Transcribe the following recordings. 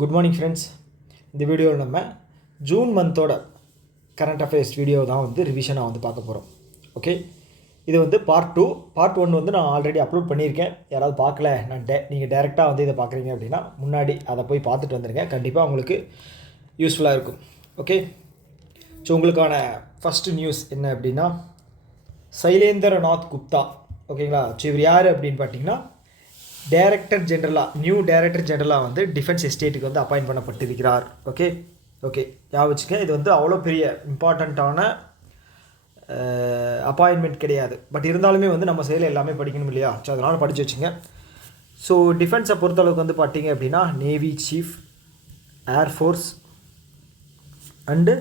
Good morning friends. இந்த வீடியோவில் நம்ம ஜூன் மந்தோட கரண்ட் அஃபேர்ஸ் வீடியோ தான் வந்து ரிவிஷனாக வந்து பார்க்க போகிறோம். ஓகே, இது வந்து பார்ட் 2. பார்ட் 1 வந்து நான் ஆல்ரெடி அப்லோட் பண்ணியிருக்கேன். யாராவது பார்க்கல, நீங்கள் டேரெக்டாக வந்து இதை பார்க்குறீங்க அப்படின்னா முன்னாடி அதை போய் பார்த்துட்டு வந்துடுங்க. கண்டிப்பாக உங்களுக்கு யூஸ்ஃபுல்லாக இருக்கும். ஓகே, ஸோ உங்களுக்கான ஃபஸ்ட்டு நியூஸ் என்ன அப்படின்னா, சைலேந்திரநாத் குப்தா. ஓகேங்களா, ஸோ இவர் யார் அப்படின்னு பார்த்தீங்கன்னா நியூ டைரக்டர் ஜெனரலாக வந்து டிஃபென்ஸ் எஸ்டேட்டுக்கு வந்து அப்பாயின்ட் பண்ணப்பட்டிருக்கிறார். ஓகே ஓகே ஞாபகம் வச்சுக்க. இது வந்து அவ்வளோ பெரிய இம்பார்ட்டண்ட்டான அப்பாயின்மெண்ட் கிடையாது. பட் இருந்தாலுமே வந்து நம்ம செயல் எல்லாமே படிக்கணும் இல்லையா? ஸோ அதனால் படித்து வச்சுங்க. ஸோ டிஃபென்ஸை பொறுத்தளவுக்கு வந்து பார்த்தீங்க அப்படின்னா navy chief, air force and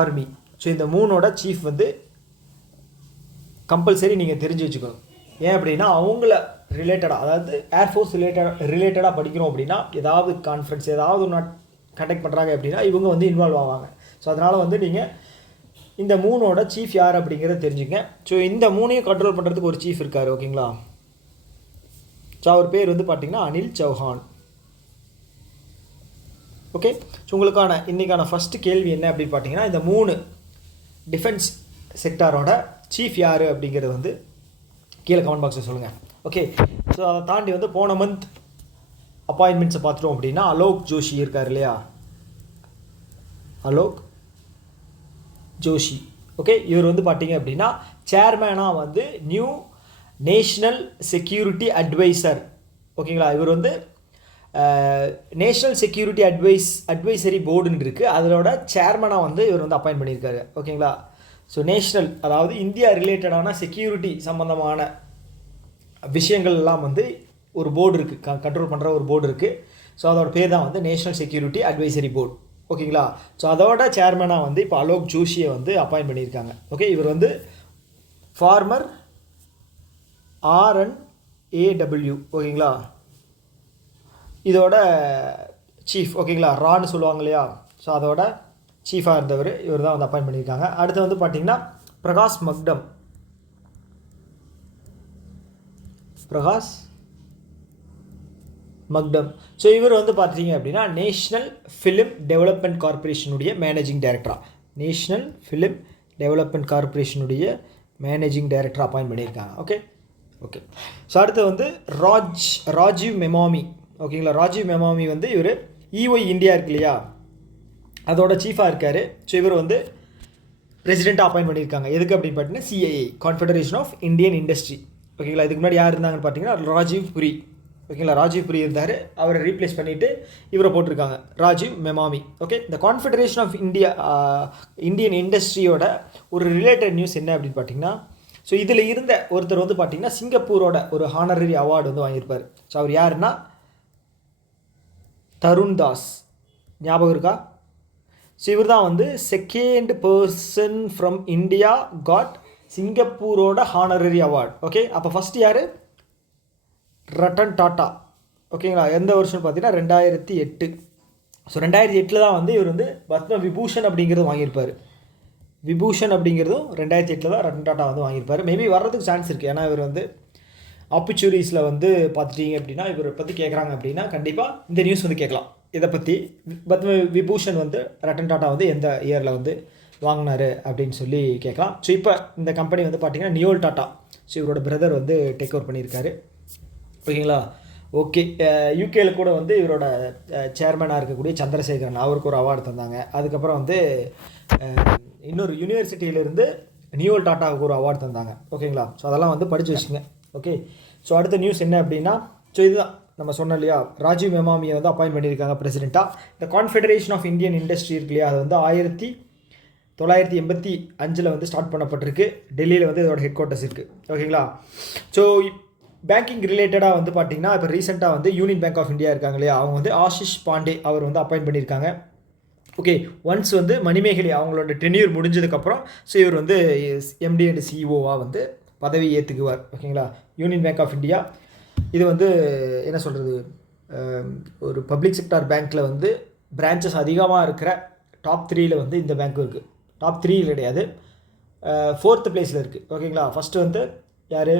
army. So இந்த மூணோட சீஃப் வந்து கம்பல்சரி நீங்கள் தெரிஞ்சு வச்சுக்கணும். ஏன் அப்படின்னா அவங்கள ரிலேட்டடாக, அதாவது ஏர்ஃபோர்ஸ் ரிலேட்டடாக படிக்கிறோம் அப்படின்னா ஏதாவது கான்ஃபரன்ஸ் ஏதாவது ஒன்று கண்டக்ட் பண்ணுறாங்க அப்படின்னா இவங்க வந்து இன்வால்வ் ஆவாங்க. ஸோ அதனால் வந்து நீங்கள் இந்த மூணோட சீஃப் யார் அப்படிங்கிறத தெரிஞ்சுங்க. ஸோ இந்த மூணையும் கண்ட்ரோல் பண்ணுறதுக்கு ஒரு சீஃப் இருக்கார். ஓகேங்களா, ஸோ அவர் பேர் வந்து பார்த்திங்கன்னா அனில் சௌஹான். ஓகே, ஸோ உங்களுக்கான இன்றைக்கான ஃபஸ்ட்டு கேள்வி என்ன அப்படின்னு பார்த்தீங்கன்னா, இந்த மூணு டிஃபென்ஸ் செக்டாரோட சீஃப் யார் அப்படிங்கிறது வந்து கீழே கமெண்ட் பாக்ஸில் சொல்லுங்கள். ஓகே, ஸோ அதை தாண்டி வந்து போன மந்த் அப்பாயின்மெண்ட்ஸை பார்த்துட்டோம் அப்படின்னா அலோக் ஜோஷி இருக்கார் இல்லையா? அலோக் ஜோஷி. ஓகே, இவர் வந்து பார்த்தீங்க அப்படின்னா சேர்மேனாக வந்து நியூ நேஷ்னல் செக்யூரிட்டி அட்வைசர். ஓகேங்களா, இவர் வந்து நேஷ்னல் செக்யூரிட்டி அட்வைசரி போர்டுன்னு இருக்குது, அதோட சேர்மனாக வந்து இவர் வந்து அப்பாயின்ட் பண்ணியிருக்காரு. ஓகேங்களா, ஸோ நேஷ்னல், அதாவது இந்தியா ரிலேட்டடான செக்யூரிட்டி சம்மந்தமான விஷயங்கள் எல்லாம் வந்து ஒரு போர்டு இருக்குது, கண்ட்ரோல் பண்ணுற ஒரு போர்டு இருக்குது. ஸோ அதோட பேர் தான் வந்து நேஷ்னல் செக்யூரிட்டி அட்வைசரி போர்டு. ஓகேங்களா, ஸோ அதோட சேர்மனாக வந்து இப்போ அலோக் ஜோஷியை வந்து அப்பாயின்ட் பண்ணியிருக்காங்க. ஓகே, இவர் வந்து ஃபார்மர் RNAW. ஓகேங்களா, இதோட சீஃப். ஓகேங்களா, ரான்னு சொல்லுவாங்க இல்லையா? ஸோ அதோட சீஃபாக இருந்தவர் இவர் தான் வந்து அப்பாயின்ட் பண்ணியிருக்காங்க. அடுத்து வந்து பார்த்திங்கன்னா பிரகாஷ் மக்டம். ஸோ இவர் வந்து பார்த்தீங்க அப்படின்னா நேஷ்னல் ஃபிலிம் டெவலப்மெண்ட் கார்பரேஷனுடைய மேனேஜிங் டைரக்டராக அப்பாயின்ட் பண்ணியிருக்காங்க. ஓகே ஓகே ஸோ அடுத்து வந்து ராஜீவ் மெமாமி. ஓகேங்களா, ராஜீவ் மெமாமி வந்து இவர் EY இந்தியா இருக்கு இல்லையா, அதோட சீஃபாக இருக்கார். ஸோ இவர் வந்து பிரசிடெண்ட்டாக அப்பாயின்ட் பண்ணியிருக்காங்க. எதுக்கு அப்படின்னு பார்த்தீங்கன்னா CII, confederation of Indian industry. ஓகேங்களா, இதுக்கு முன்னாடி யார் இருந்தாங்கன்னு பார்த்தீங்கன்னா ராஜீவ் புரி. ஓகேங்களா, ராஜீவ் புரி இருந்தார், அவரை ரீப்ளேஸ் பண்ணிவிட்டு இவரை போட்டிருக்காங்க ராஜீவ் மெமாமி. ஓகே, இந்த கான்ஃபெடரேஷன் ஆஃப் இந்தியன் இண்டஸ்ட்ரியோட ஒரு ரிலேட்டட் நியூஸ் என்ன அப்படின்னு பார்த்தீங்கன்னா, ஸோ இதில் இருந்த ஒருத்தர் வந்து பார்த்தீங்கன்னா சிங்கப்பூரோட ஒரு ஹானரரி அவார்டு வந்து வாங்கியிருப்பார். ஸோ அவர் யாருன்னா தருண் தாஸ். ஞாபகம் இருக்கா? ஸோ இவர் தான் வந்து second person from India got சிங்கப்பூரோட ஹானரரி அவார்டு. ஓகே, அப்போ ஃபஸ்ட்டு யார்? ரட்டன் டாட்டா. ஓகேங்களா, எந்த வருஷம்னு பார்த்தீங்கன்னா 2008. ஸோ 2008 தான் வந்து இவர் வந்து பத்ம விபூஷன் அப்படிங்கிறது வாங்கியிருப்பார். விபூஷன் அப்படிங்கிறதும் 2008 தான் ரட்டன் டாட்டா வந்து வாங்கியிருப்பார். மேபி வர்றதுக்கு சான்ஸ் இருக்குது. ஏன்னா இவர் வந்து ஆப்பர்ச்சுனிட்டிஸில் வந்து பார்த்துட்டீங்க அப்படின்னா இவரை பற்றி கேட்குறாங்க அப்படின்னா கண்டிப்பாக இந்த நியூஸ் வந்து கேட்கலாம். இதை பற்றி பத்ம விபூஷன் வந்து ரட்டன் டாட்டா வந்து எந்த இயரில் வந்து வாங்கினார் அப்படின்னு சொல்லி கேட்கலாம். ஸோ இப்போ இந்த கம்பெனி வந்து பார்த்திங்கன்னா நியோல் டாட்டா. ஸோ இவரோட பிரதர் வந்து டேக் ஓவர் பண்ணியிருக்காரு. ஓகேங்களா, ஓகே. யூகேல கூட வந்து இவரோட சேர்மனாக இருக்கக்கூடிய சந்திரசேகரன், அவருக்கு ஒரு அவார்டு தந்தாங்க. அதுக்கப்புறம் வந்து இன்னொரு யூனிவர்சிட்டியிலேருந்து நியோல் டாட்டாவுக்கு ஒரு அவார்டு தந்தாங்க. ஓகேங்களா, ஸோ அதெல்லாம் வந்து படித்து வச்சுங்க. ஓகே, ஸோ அடுத்த நியூஸ் என்ன அப்படின்னா, ஸோ இதுதான் நம்ம சொன்னோம் இல்லையா, ராஜீவ் மெமாமியை வந்து அப்பாயின்ட் பண்ணியிருக்காங்க பிரசிடெண்ட்டாக. இந்த கான்ஃபெடரேஷன் ஆஃப் இந்தியன் இண்டஸ்ட்ரி இருக்கு இல்லையா, அது வந்து 1985 வந்து ஸ்டார்ட் பண்ணப்பட்டிருக்கு. டெல்லியில் வந்து இதோட ஹெட் குவார்ட்டர்ஸ் இருக்குது. ஓகேங்களா, ஸோ பேங்கிங் ரிலேட்டடாக வந்து பார்த்திங்கன்னா இப்போ ரீசெண்டாக வந்து யூனியன் பேங்க் ஆஃப் இந்தியா இருக்காங்க இல்லையா, அவங்க வந்து ஆஷிஷ் பாண்டே அவர் வந்து அப்பாயின்ட் பண்ணியிருக்காங்க. ஓகே, ஒன்ஸ் வந்து மணிமேகலை அவங்களோட டென்யூர் முடிஞ்சதுக்கப்புறம் ஸோ இவர் வந்து MD அண்ட் CEOவாக வந்து பதவி ஏற்றுக்குவார். ஓகேங்களா, யூனியன் பேங்க் ஆஃப் இந்தியா இது வந்து என்ன சொல்கிறது, ஒரு பப்ளிக் செக்டார் பேங்க்கில் வந்து பிரான்ச்சஸ் அதிகமாக இருக்கிற டாப் 3 வந்து இந்த பேங்க்கும் இருக்குது. டாப் 3 கிடையாது, 4th பிளேஸில் இருக்குது. ஓகேங்களா, ஃபஸ்ட்டு வந்து யார்?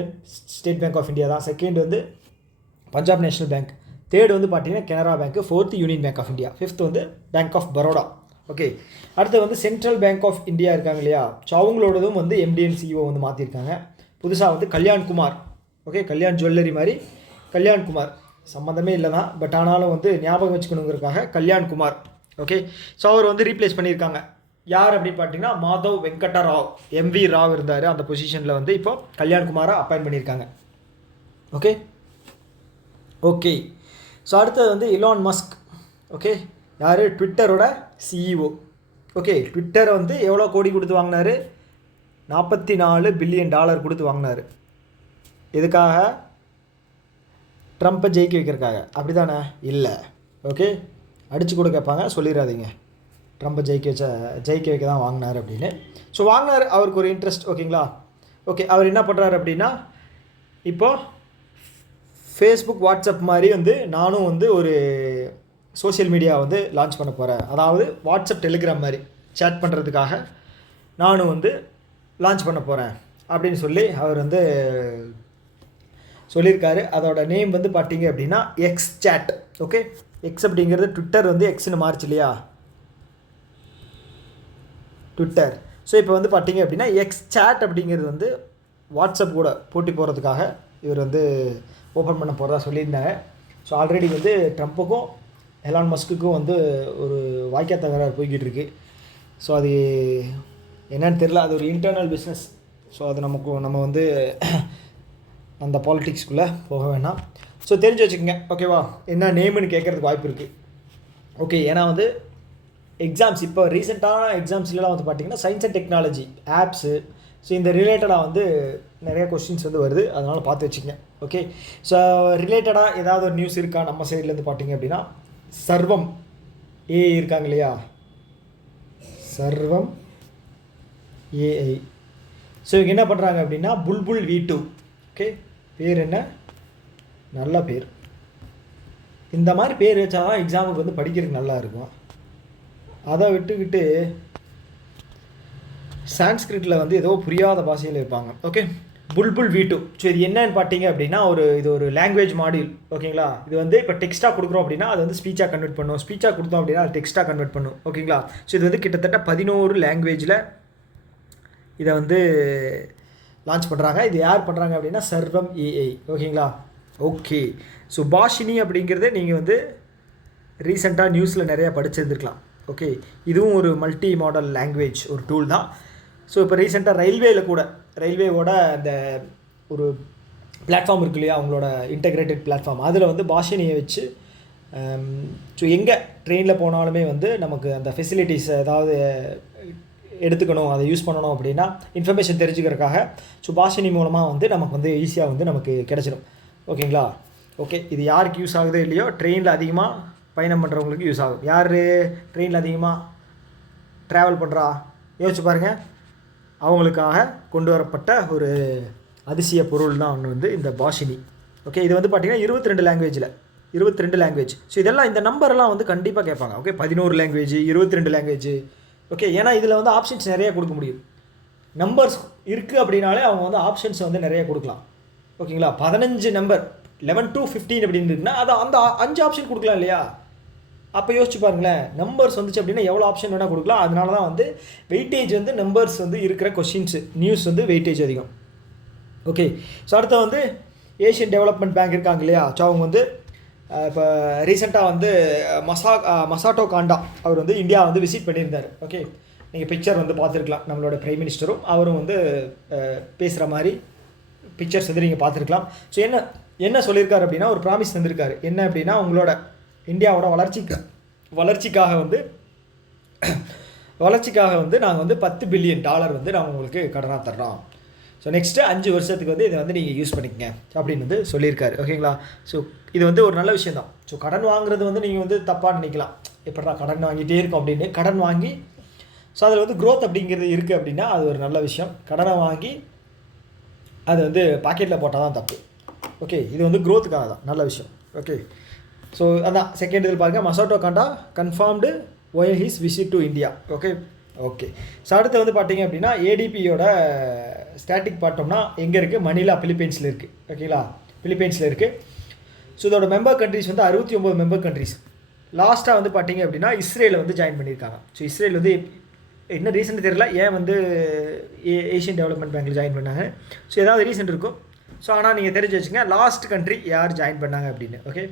ஸ்டேட் பேங்க் ஆஃப் இந்தியா தான். செகண்ட் வந்து பஞ்சாப் நேஷ்னல் பேங்க், தேர்டு வந்து பார்த்தீங்கன்னா Canara bank, fourth union bank of India, fifth வந்து பேங்க் ஆஃப் பரோடா. ஓகே, அடுத்து வந்து சென்ட்ரல் பேங்க் ஆஃப் இந்தியா இருக்காங்க இல்லையா, ஸோ அவங்களோடதும் வந்து எம்டிஎன் சிஇஓ வந்து மாற்றிருக்காங்க. புதுசாக வந்து கல்யாண்குமார், ஓகே, கல்யாண் ஜுவல்லரி மாதிரி கல்யாண்குமார் சம்மந்தமே இல்லை தான், பட் ஆனாலும் வந்து ஞாபகம் வச்சுக்கணுங்கிறதுக்காக கல்யாண்குமார். ஓகே, ஸோ அவர் வந்து ரீப்ளேஸ் பண்ணியிருக்காங்க. யார் அப்படின்னு பார்த்தீங்கன்னா மாதவ் வெங்கட ராவ், எம்வி ராவ் இருந்தார் அந்த பொசிஷனில், வந்து இப்போ கல்யாண்குமாரை அப்பாயின்ட் பண்ணியிருக்காங்க. ஓகே ஓகே ஸோ அடுத்தது வந்து இலான் மஸ்க். ஓகே, யார்? ட்விட்டரோட சிஇஓ. ஓகே, ட்விட்டரை வந்து எவ்வளோ கோடி கொடுத்து வாங்கினார்? $44 பில்லியன் கொடுத்து வாங்கினார். எதுக்காக? ட்ரம்ப்பை ஜெயிக்க வைக்கிறதுக்காக, அப்படி தானே? இல்லை. ஓகே, அடித்து கூட கேட்பாங்க, சொல்லிடாதீங்க ட்ரம்ப்பை ஜெயிக்க வைக்க தான் வாங்கினார் அப்படின்னு. ஸோ வாங்கினார், அவருக்கு ஒரு இன்ட்ரெஸ்ட். ஓகேங்களா? ஓகே, அவர் என்ன பண்ணுறாரு அப்படின்னா, இப்போது ஃபேஸ்புக், வாட்ஸ்அப் மாதிரி வந்து நானும் வந்து ஒரு சோஷியல் மீடியா வந்து லான்ச் பண்ண போகிறேன். அதாவது வாட்ஸ்அப், டெலிகிராம் மாதிரி சேட் பண்ணுறதுக்காக நானும் வந்து லான்ச் பண்ண போகிறேன் அப்படின்னு சொல்லி அவர் வந்து சொல்லியிருக்காரு. அதோட நேம் வந்து பார்த்தீங்க அப்படின்னா எக்ஸ் சேட். ஓகே, எக்ஸ் அப்படிங்கிறது ட்விட்டர் வந்து எக்ஸ்னு மாறிச்சு இல்லையா, ட்விட்டர். ஸோ இப்போ வந்து பார்த்தீங்க அப்படின்னா எக்ஸ் சேட் அப்படிங்கிறது வந்து வாட்ஸ்அப் கூட போட்டி போகிறதுக்காக இவர் வந்து ஓப்பன் பண்ண போகிறதா சொல்லியிருந்தாங்க. ஸோ ஆல்ரெடி வந்து ட்ரம்ப்புக்கும் எலான் மஸ்க்குக்கும் வந்து ஒரு வாய்க்கா தகராறு போய்கிட்டு இருக்கு. ஸோ அது என்னன்னு தெரில, அது ஒரு இன்டர்னல் பிஸ்னஸ். ஸோ அது நம்ம வந்து அந்த பாலிட்டிக்ஸ்குள்ளே போக வேணாம். ஸோ தெரிஞ்சு வச்சுக்கோங்க. ஓகேவா? என்ன நேம்னு கேட்குறதுக்கு வாய்ப்பு இருக்குது. ஓகே, ஏன்னா வந்து எக்ஸாம்ஸ் இப்போ ரீசெண்டான எக்ஸாம்ஸ்லாம் வந்து பார்த்திங்கன்னா science and technology, apps, so இந்த ரிலேட்டடாக வந்து நிறைய கொஸ்டின்ஸ் வந்து வருது, அதனால் பார்த்து வச்சுக்கங்க. ஓகே, ஸோ ரிலேட்டடாக ஏதாவது ஒரு நியூஸ் இருக்கா நம்ம சைட்லேருந்து பார்த்தீங்க அப்படின்னா, சர்வம் ஏஐ இருக்காங்க இல்லையா, சர்வம் ஏஐ. ஸோ இவங்க என்ன பண்ணுறாங்க அப்படின்னா புல்புல் V2. ஓகே, பேர் என்ன? நல்ல பேர். இந்த மாதிரி பேர் வச்சா தான் எக்ஸாமுக்கு வந்து படிக்கிறதுக்கு நல்லா இருக்கும். அதை விட்டுக்கிட்டு சான்ஸ்கிரிட்டில் வந்து ஏதோ புரியாத பாஷையில் இருப்பாங்க. Okay, Bulbul V2. ஸோ இது என்னன்னு பார்த்தீங்க அப்படின்னா இது ஒரு லாங்குவேஜ் மாடியூல். ஓகேங்களா? இது வந்து இப்போ டெக்ஸ்ட்டாக கொடுக்குறோம் அப்படின்னா அது வந்து ஸ்பீச்சாக கன்வெர்ட் பண்ணும், ஸ்பீச்சாக கொடுத்தோம் அப்படின்னா அது டெக்ஸ்ட்டாக கன்வெர்ட் பண்ணும். ஓகேங்களா? ஸோ இது வந்து கிட்டத்தட்ட 11 லாங்குவேஜில் இதை வந்து லான்ச் பண்ணுறாங்க. இது யார் பண்ணுறாங்க அப்படின்னா சர்வம் ஏஐ. ஓகேங்களா? ஓகே, ஸோ பாஷினி அப்படிங்கிறத நீங்கள் வந்து ரீசெண்டாக நியூஸில் நிறையா படிச்சிருந்துருக்கலாம். ஓகே, இதுவும் ஒரு மல்டி மாடல் லாங்குவேஜ் ஒரு டூல் தான். ஸோ இப்போ ரீசெண்டாக ரயில்வேவோட அந்த ஒரு பிளாட்ஃபார்ம் இருக்கு இல்லையா, அவங்களோட இன்டெகிரேட்டட் பிளாட்ஃபார்ம், அதில் வந்து பாஷினியை வச்சு ஸோ எங்கே ட்ரெயினில் போனாலுமே வந்து நமக்கு அந்த ஃபெசிலிட்டிஸ் ஏதாவது எடுத்துக்கணும், அதை யூஸ் பண்ணணும் அப்படின்னா இன்ஃபர்மேஷன் தெரிஞ்சுக்கிறதுக்காக ஸோ பாஷினி மூலமாக வந்து நமக்கு வந்து ஈஸியாக வந்து நமக்கு கிடச்சிடும். ஓகேங்களா? ஓகே, இது யாருக்கு யூஸ் ஆகுதோ இல்லையோ, ட்ரெயினில் அதிகமாக பயணம் பண்ணுறவங்களுக்கு யூஸ் ஆகும். யார் ட்ரெயினில் அதிகமாக ட்ராவல் பண்ணுறா யோசிச்சு பாருங்கள், அவங்களுக்காக கொண்டு வரப்பட்ட ஒரு அதிசய பொருள் தான் ஒன்று வந்து இந்த பாஷினி. ஓகே, இது வந்து பார்த்திங்கன்னா 22 லாங்குவேஜ். ஸோ இதெல்லாம் இந்த நம்பரெல்லாம் வந்து கண்டிப்பாக கேட்பாங்க. Okay, 11 language, 22 language. ஓகே, ஏன்னா இதில் வந்து ஆப்ஷன்ஸ் நிறையா கொடுக்க முடியும். நம்பர்ஸ் இருக்குது அப்படின்னாலே அவங்க வந்து ஆப்ஷன்ஸ் வந்து நிறையா கொடுக்கலாம். ஓகேங்களா? 15 நம்பர் 11 to 15 அப்படின்னு இருக்குன்னா அது அந்த 5 ஆப்ஷன் கொடுக்கலாம் இல்லையா? அப்போ யோசிச்சு பாருங்களேன், நம்பர்ஸ் வந்துச்சு அப்படின்னா எவ்வளோ ஆப்ஷன் வேணால் கொடுக்கலாம். அதனால தான் வந்து வெயிட்டேஜ் வந்து நம்பர்ஸ் வந்து இருக்கிற கொஷின்ஸு நியூஸ் வந்து வெயிட்டேஜ் அதிகம். ஓகே, ஸோ அடுத்த வந்து ஏஷியன் டெவலப்மெண்ட் பேங்க் இருக்காங்க இல்லையா, ஸோ அவங்க வந்து இப்போ ரீசெண்டாக வந்து மசாட்டோ காண்டா அவர் வந்து இந்தியா வந்து விசிட் பண்ணியிருந்தார். ஓகே, நீங்கள் பிக்சர் வந்து பார்த்துருக்கலாம், நம்மளோட பிரைம் மினிஸ்டரும் அவரும் வந்து பேசுகிற மாதிரி பிக்சர்ஸ் வந்து நீங்கள் பார்த்துருக்கலாம். ஸோ என்ன சொல்லியிருக்காரு அப்படின்னா ஒரு ப்ராமிஸ் தந்திருக்காரு. என்ன அப்படின்னா உங்களோட இந்தியாவோட வளர்ச்சிக்காக வந்து நாங்கள் வந்து $10 பில்லியன் வந்து நாங்கள் உங்களுக்கு கடனாக தர்றோம். ஸோ நெக்ஸ்ட்டு 5 வருஷத்துக்கு வந்து இதை வந்து நீங்கள் யூஸ் பண்ணிக்கங்க அப்படின்னு வந்து சொல்லியிருக்காரு. ஓகேங்களா? ஸோ இது வந்து ஒரு நல்ல விஷயம் தான். ஸோ கடன் வாங்குறது வந்து நீங்கள் வந்து தப்பாக நினைக்கலாம், எப்படா கடன் வாங்கிட்டே இருக்கோம் அப்படின்னு. கடன் வாங்கி ஸோ அதில் வந்து க்ரோத் அப்படிங்கிறது இருக்குது அப்படின்னா அது ஒரு நல்ல விஷயம். கடனை வாங்கி அது வந்து பாக்கெட்டில் போட்டால் தான் தப்பு. ஓகே, இது வந்து க்ரோத்துக்காக தான், நல்ல விஷயம். ஓகே, ஸோ அதான் செகண்ட் இதில் பாருங்கள், மசாட்டோ காண்டா confirmed ஒயல் he's visit to India. Okay so அடுத்து வந்து பார்த்தீங்க அப்படின்னா ஏடிபியோட ஸ்டாட்டிக் பார்த்தோம்னா எங்கே இருக்குது? மணிலா, பிலிப்பைன்ஸில் இருக்குது. ஓகேங்களா? பிலிப்பைன்ஸில் இருக்குது. ஸோ இதோட மெம்பர் கண்ட்ரிஸ் வந்து 69 மெம்பர் கண்ட்ரிஸ். லாஸ்ட்டாக வந்து பார்த்தீங்க அப்படின்னா இஸ்ரேலை வந்து ஜாயின் பண்ணியிருக்காங்க. ஸோ இஸ்ரேல் வந்து என்ன ரீசன் தெரியல, ஏன் வந்து ஏஷியன் டெவலப்மெண்ட் பேங்க்கில் ஜாயின் பண்ணாங்க. ஸோ ஏதாவது ரீசன் இருக்கும். ஸோ ஆனால் நீங்கள் தெரிஞ்சு வச்சுங்க லாஸ்ட் கண்ட்ரி யார் ஜாயின் பண்ணாங்க அப்படின்னு. ஓகே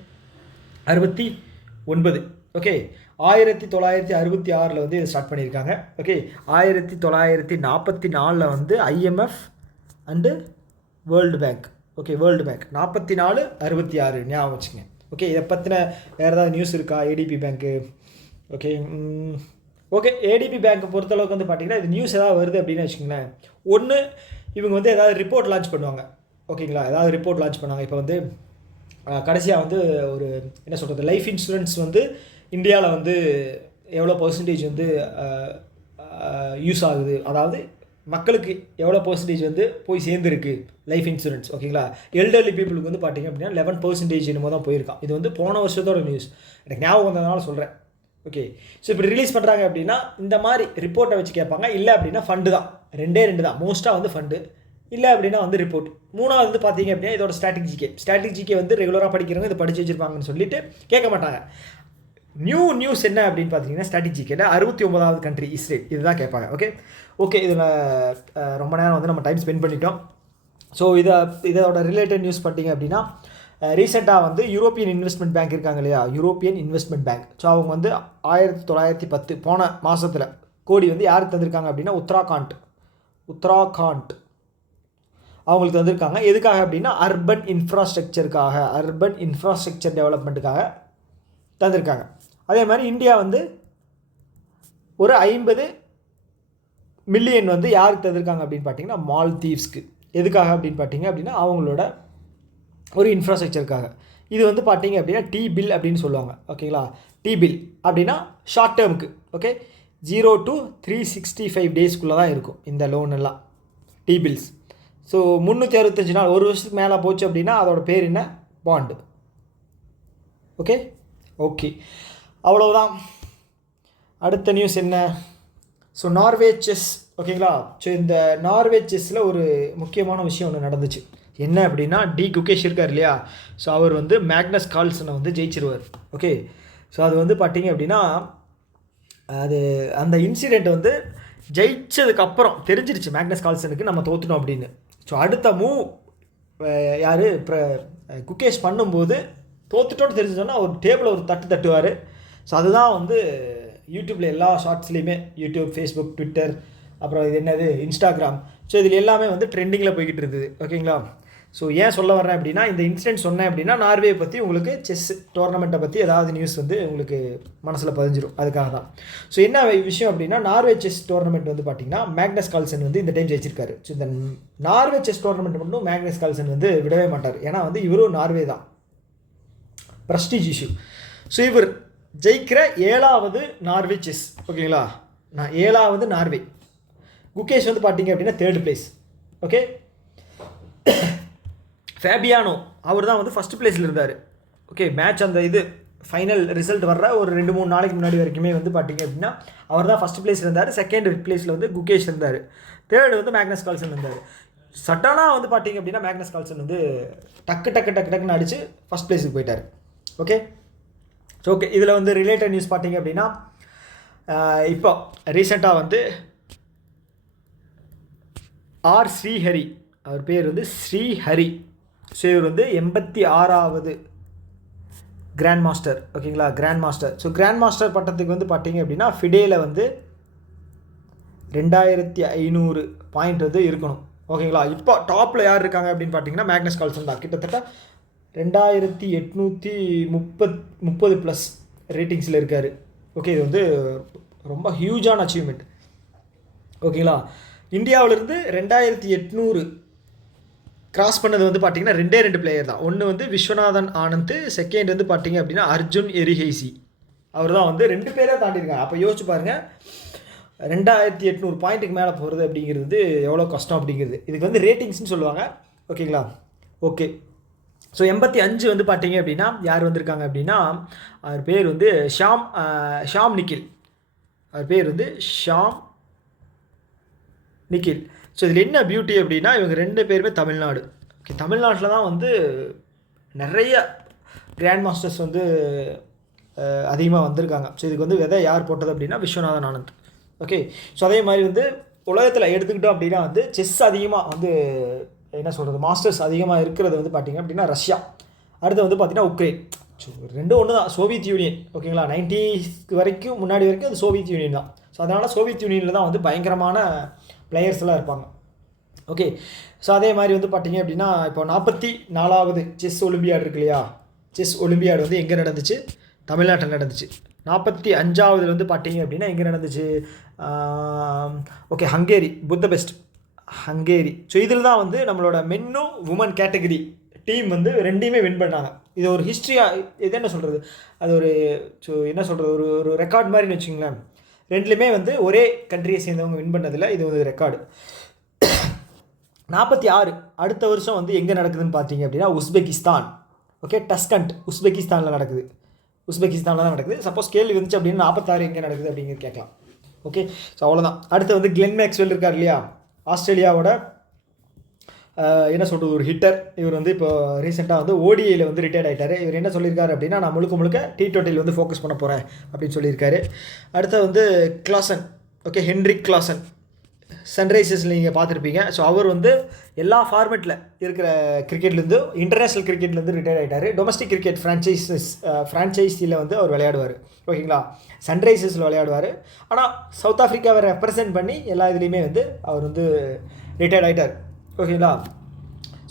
69. ஓகே 1966 வந்து ஸ்டார்ட் பண்ணியிருக்காங்க. ஓகே 1944 வந்து IMF and world bank. Okay world bank 44 66 ஞாபகம் வச்சுங்க. ஓகே இதை பற்றின வேறு ஏதாவது நியூஸ் இருக்கா? ஏடிபி பேங்க்கு. ஓகே ஓகே ஏடிபி பேங்க்கை பொறுத்தளவுக்கு வந்து பார்த்திங்கன்னா இது நியூஸ் ஏதாவது வருது அப்படின்னு வச்சுக்கோங்களேன். ஒன்று இவங்க வந்து ஏதாவது ரிப்போர்ட் லான்ச் பண்ணுவாங்க. ஓகேங்களா, ஏதாவது ரிப்போர்ட் லான்ச் பண்ணாங்க. இப்போ வந்து கடைசியாக வந்து ஒரு என்ன சொல்கிறது, லைஃப் இன்சூரன்ஸ் வந்து இந்தியாவில் வந்து எவ்வளோ பர்சன்டேஜ் வந்து யூஸ் ஆகுது, அதாவது மக்களுக்கு எவ்வளோ பர்சன்டேஜ் வந்து போய் சேர்ந்துருக்கு லைஃப் இன்சூரன்ஸ். ஓகேங்களா, எல்டர்லி பீப்புளுக்கு வந்து பார்த்திங்க அப்படின்னா 11% என்னமோ தான் போயிருக்கான். இது வந்து போன வருஷத்தோட நியூஸ், எனக்கு ஞாபகம் வந்ததுனால சொல்கிறேன். ஓகே ஸோ இப்படி ரிலீஸ் பண்ணுறாங்க அப்படின்னா இந்த மாதிரி ரிப்போர்ட்டை வச்சு கேட்பாங்க. இல்லை அப்படின்னா ஃபண்டு தான், ரெண்டு தான். மோஸ்ட்டாக வந்து ஃபண்டு, இல்லை அப்படின்னா வந்து ரிப்போர்ட். மூணாவது வந்து பார்த்தீங்க அப்படின்னா இதோட ஸ்ட்ராட்டஜிக்கே வந்து ரெகுலராக படிக்கிறவங்க இதை படித்து வச்சுருப்பாங்கன்னு சொல்லிட்டு கேட்க மாட்டாங்க. நியூஸ் என்ன அப்படின்னு பார்த்தீங்கன்னா ஸ்ட்ராட்டஜிக்கில் 69வது கண்ட்ரி இஸ்ரேல், இதுதான் கேட்பாங்க. ஓகே இதில் ரொம்ப நேரம் வந்து நம்ம டைம் ஸ்பெண்ட் பண்ணிட்டோம். ஸோ இதோட ரிலேட்டட் நியூஸ் பார்த்தீங்க அப்படின்னா ரீசெண்டாக வந்து யூரோப்பியன் இன்வெஸ்ட்மெண்ட் பேங்க் இருக்காங்க இல்லையா, யூரோப்பியன் இன்வெஸ்ட்மெண்ட் பேங்க். ஸோ அவங்க வந்து 1910 போன மாதத்தில் கோடி வந்து யாருக்கு தந்திருக்காங்க அப்படின்னா உத்தராகாண்ட் அவங்களுக்கு தந்திருக்காங்க. எதுக்காக அப்படின்னா அர்பன் இன்ஃப்ராஸ்ட்ரக்சர் டெவலப்மெண்ட்டுக்காக தந்திருக்காங்க. அதே மாதிரி இந்தியா வந்து ஒரு 50 மில்லியன் வந்து யாருக்கு தந்திருக்காங்க அப்படின்னு பார்த்தீங்கன்னா மால்தீவ்ஸ்க்கு. எதுக்காக அப்படின்னு பார்த்தீங்க அப்படின்னா அவங்களோட ஒரு இன்ஃப்ராஸ்ட்ரக்சருக்காக. இது வந்து பார்த்தீங்க அப்படின்னா டி பில் அப்படின்னு சொல்லுவாங்க. ஓகேங்களா, டி பில் அப்படின்னா ஷார்ட் டேர்முக்கு. ஓகே 0 to 365 டேஸ்க்குள்ளே தான் இருக்கும் இந்த லோன் எல்லாம், டி பில்ஸ். ஸோ 365 நாள், ஒரு வருஷத்துக்கு மேலே போச்சு அப்படின்னா அதோட பேர் என்ன, பாண்டு. ஓகே அவ்வளவுதான். அடுத்த நியூஸ் என்ன? So Norway chess. ஓகேங்களா, ஸோ இந்த நார்வே செஸ்ஸில் ஒரு முக்கியமான விஷயம் ஒன்று நடந்துச்சு. என்ன அப்படின்னா குகேஷ் இருக்கார் இல்லையா, ஸோ அவர் வந்து மேக்னஸ் கால்சனை வந்து ஜெயிச்சிருவார். ஓகே ஸோ அது வந்து பார்த்தீங்க அப்படின்னா அந்த இன்சிடெண்ட் வந்து ஜெயிச்சதுக்கப்புறம் தெரிஞ்சிருச்சு மேக்னஸ் கால்சனுக்கு நம்ம தோற்றுட்டோம் அப்படின்னு. ஸோ அடுத்த மூவ் யார் இப்போ குகேஷ் பண்ணும்போது தோத்துட்டோன்னு தெரிஞ்சுட்டோன்னா ஒரு டேபிளில் ஒரு தட்டுவார். ஸோ அதுதான் வந்து யூடியூப்பில் எல்லா ஷார்ட்ஸ்லேயுமே, யூடியூப், ஃபேஸ்புக், ட்விட்டர், அப்புறம் இது என்னது இன்ஸ்டாகிராம், ஸோ இதில் எல்லாமே வந்து ட்ரெண்டிங்கில் போய்கிட்டு இருந்தது. ஓகேங்களா, ஸோ ஏன் சொல்ல வரேன் அப்படின்னா இந்த இன்சிடென்ட் சொன்னேன் அப்படின்னா நார்வே பற்றி உங்களுக்கு செஸ் டோர்னமெண்ட்டை பற்றி ஏதாவது நியூஸ் வந்து உங்களுக்கு மனசில் பதிஞ்சிடும், அதுக்காக தான். ஸோ என்ன விஷயம் அப்படின்னா நார்வே செஸ் டோர்னமெண்ட் வந்து பார்த்திங்கன்னா மேக்னஸ் கால்சன் வந்து இந்த டைம் ஜெயிச்சிருக்காரு. ஸோ இந்த நார்வே செஸ் டோர்னமெண்ட் மட்டும் மேக்னஸ் கால்சன் வந்து விடவே மாட்டார். ஏன்னா வந்து இவரும் நார்வே தான், ப்ரெஸ்டீஜ் இஷ்யூ. ஸோ இவர் ஜெயிக்கிற 7வது நார்வே செஸ். ஓகேங்களா, 7வது நார்வே. குகேஷ் வந்து பார்த்தீங்க அப்படின்னா 3rd பிளேஸ். ஓகே ஃபேபியானோ அவர் தான் வந்து ஃபஸ்ட் பிளேஸில் இருந்தார். ஓகே மேட்ச் அந்த இது ஃபைனல் ரிசல்ட் வர்ற ஒரு 2-3 நாளைக்கு முன்னாடி வரைக்குமே வந்து பார்த்தீங்க அப்படின்னா அவர் தான் ஃபஸ்ட் பிளேஸ் இருந்தார். 2nd பிளேஸில் வந்து குகேஷ் இருந்தார். 3rd வந்து மேக்னஸ் கால்சன் இருந்தார். சட்டனாக வந்து பார்த்தீங்க அப்படின்னா மேக்னஸ் கால்சன் வந்து டக்குன்னு அடித்து ஃபஸ்ட் பிளேஸுக்கு போயிட்டார். ஓகே இதில் வந்து ரிலேட்டட் நியூஸ் பார்த்தீங்க அப்படின்னா இப்போ ரீசெண்டாக வந்து ஸ்ரீஹரி, அவர் பேர் வந்து ஸ்ரீஹரி. ஸோ இவர் வந்து 86வது கிராண்ட் மாஸ்டர். ஓகேங்களா, grand master. So grand master பட்டத்துக்கு வந்து பார்த்தீங்க அப்படின்னா ஃபிடேல வந்து 2500 பாயிண்ட் வந்து இருக்கணும். ஓகேங்களா, இப்போ டாப்பில் யார் இருக்காங்க அப்படின்னு பார்த்தீங்கன்னா மேக்னஸ் கால்சன் தான். கிட்டத்தட்ட 2830 ப்ளஸ் ரேட்டிங்ஸில் இருக்கார். ஓகே இது வந்து ரொம்ப ஹியூஜான அச்சீவ்மெண்ட். ஓகேங்களா, இந்தியாவிலிருந்து 2800 கிராஸ் பண்ணது வந்து பார்த்தீங்கன்னா 2 பிளேயர் தான். ஒன்று வந்து விஸ்வநாதன் ஆனந்த், செகண்ட் வந்து பார்த்தீங்க அப்படின்னா அர்ஜுன் எரிஹைசி. அவர் தான் வந்து 2 பேரே தாண்டியிருக்காங்க. அப்போ யோசிச்சு பாருங்கள், 2800 பாயிண்ட்டுக்கு மேலே போகிறது அப்படிங்கிறது எவ்வளோ கஷ்டம் அப்படிங்கிறது. இதுக்கு வந்து ரேட்டிங்ஸ்னு சொல்லுவாங்க. ஓகேங்களா, ஓகே ஸோ 85 வந்து பார்த்தீங்க அப்படின்னா யார் வந்திருக்காங்க அப்படின்னா அவர் பேர் வந்து ஷாம் நிக்கில். அவர் பேர் வந்து ஷாம் நிக்கில். ஸோ இதில் என்ன பியூட்டி அப்படின்னா இவங்க 2 பேருமே தமிழ்நாடு. ஓகே தமிழ்நாட்டில் தான் வந்து நிறைய கிராண்ட் மாஸ்டர்ஸ் வந்து அதிகமாக வந்திருக்காங்க. ஸோ இதுக்கு வந்து விதை யார் போட்டது அப்படின்னா விஸ்வநாதன் ஆனந்த். ஓகே, ஸோ அதே மாதிரி வந்து உலகத்தில் எடுத்துக்கிட்டோம் அப்படின்னா வந்து செஸ் அதிகமாக வந்து என்ன சொல்கிறது மாஸ்டர்ஸ் அதிகமாக இருக்கிறது வந்து பார்த்திங்க அப்படின்னா ரஷ்யா, அடுத்து வந்து பார்த்திங்கன்னா உக்ரைன். ஸோ ரெண்டும் ஒன்று தான், சோவியத் யூனியன். ஓகேங்களா, 90s வரைக்கும் முன்னாடி வரைக்கும் அது சோவியத் யூனியன் தான். ஸோ அதனால் சோவியத் யூனியனில் தான் வந்து பயங்கரமான பிளேயர்ஸ்லாம் இருப்பாங்க. ஓகே, ஸோ அதே மாதிரி வந்து பார்த்திங்க அப்படின்னா இப்போ 44வது செஸ் ஒலிம்பியாடு இருக்கு இல்லையா, செஸ் ஒலிம்பியாடு வந்து எங்கே நடந்துச்சு, தமிழ்நாட்டில் நடந்துச்சு. 45வது வந்து பார்த்திங்க அப்படின்னா எங்கே நடந்துச்சு, ஓகே ஹங்கேரி, புத்தபெஸ்ட் ஹங்கேரி. ஸோ இதில் தான் வந்து நம்மளோட மென்னும் உமன் கேட்டகரி டீம் வந்து ரெண்டையுமே வின் பண்ணாங்க. இது ஒரு ஹிஸ்ட்ரியாக, இது என்ன சொல்கிறது, அது ஒரு ஸோ என்ன சொல்கிறது ஒரு ஒரு ரெக்கார்ட் மாதிரின்னு வச்சுங்களேன். ரெண்டுலேயுமே வந்து ஒரே கண்ட்ரியை சேர்ந்தவங்க வின் பண்ணதில் இது ஒரு ரெக்கார்டு. 46 அடுத்த வருஷம் வந்து எங்கே நடக்குதுன்னு பார்த்தீங்க அப்படின்னா உஸ்பெகிஸ்தான். ஓகே, டஸ்கண்ட் உஸ்பெகிஸ்தானில் நடக்குது. உஸ்பெகிஸ்தானில் தான் நடக்குது. சப்போஸ் கேள்வி வந்துச்சு அப்படின்னா 46 எங்கே நடக்குது அப்படிங்கிறது கேட்கலாம். ஓகே, ஸோ அவ்வளோதான். அடுத்து வந்து கிளென் மேக்ஸ்வெல் இருக்கார் இல்லையா, ஆஸ்திரேலியாவோட என்ன சொல்கிறது ஒரு ஹிட்டர். இவர் வந்து இப்போ ரீசெண்டாக வந்து ஓடிஐயில் வந்து ரிட்டையர்ட் ஆகிட்டார். இவர் என்ன சொல்லியிருக்காரு அப்படின்னா நான் முழுக்க T20 வந்து ஃபோக்கஸ் பண்ண போகிறேன் அப்படின்னு சொல்லியிருக்காரு. அடுத்து வந்து கிளாசன். ஓகே, ஹென்ரிக் கிளாசன் சன்ரைசர்ஸில் நீங்கள் பார்த்துருப்பீங்க. ஸோ அவர் வந்து எல்லா ஃபார்மேட்டில் இருக்கிற கிரிக்கெட்லேருந்து இன்டர்நேஷ்னல் கிரிக்கெட்லேருந்து ரிட்டையர்ட் ஆகிட்டார். டொமஸ்டிக் கிரிக்கெட் ஃப்ரான்ச்சைஸியில் வந்து அவர் விளையாடுவார். ஓகேங்களா, சன்ரைசர்ஸில் விளையாடுவார். ஆனால் சவுத் ஆஃப்ரிக்காவை ரெப்ரசென்ட் பண்ணி எல்லா இதுலேயுமே வந்து அவர் வந்து ரிட்டையர்ட் ஆகிட்டார். ஓகேங்களா,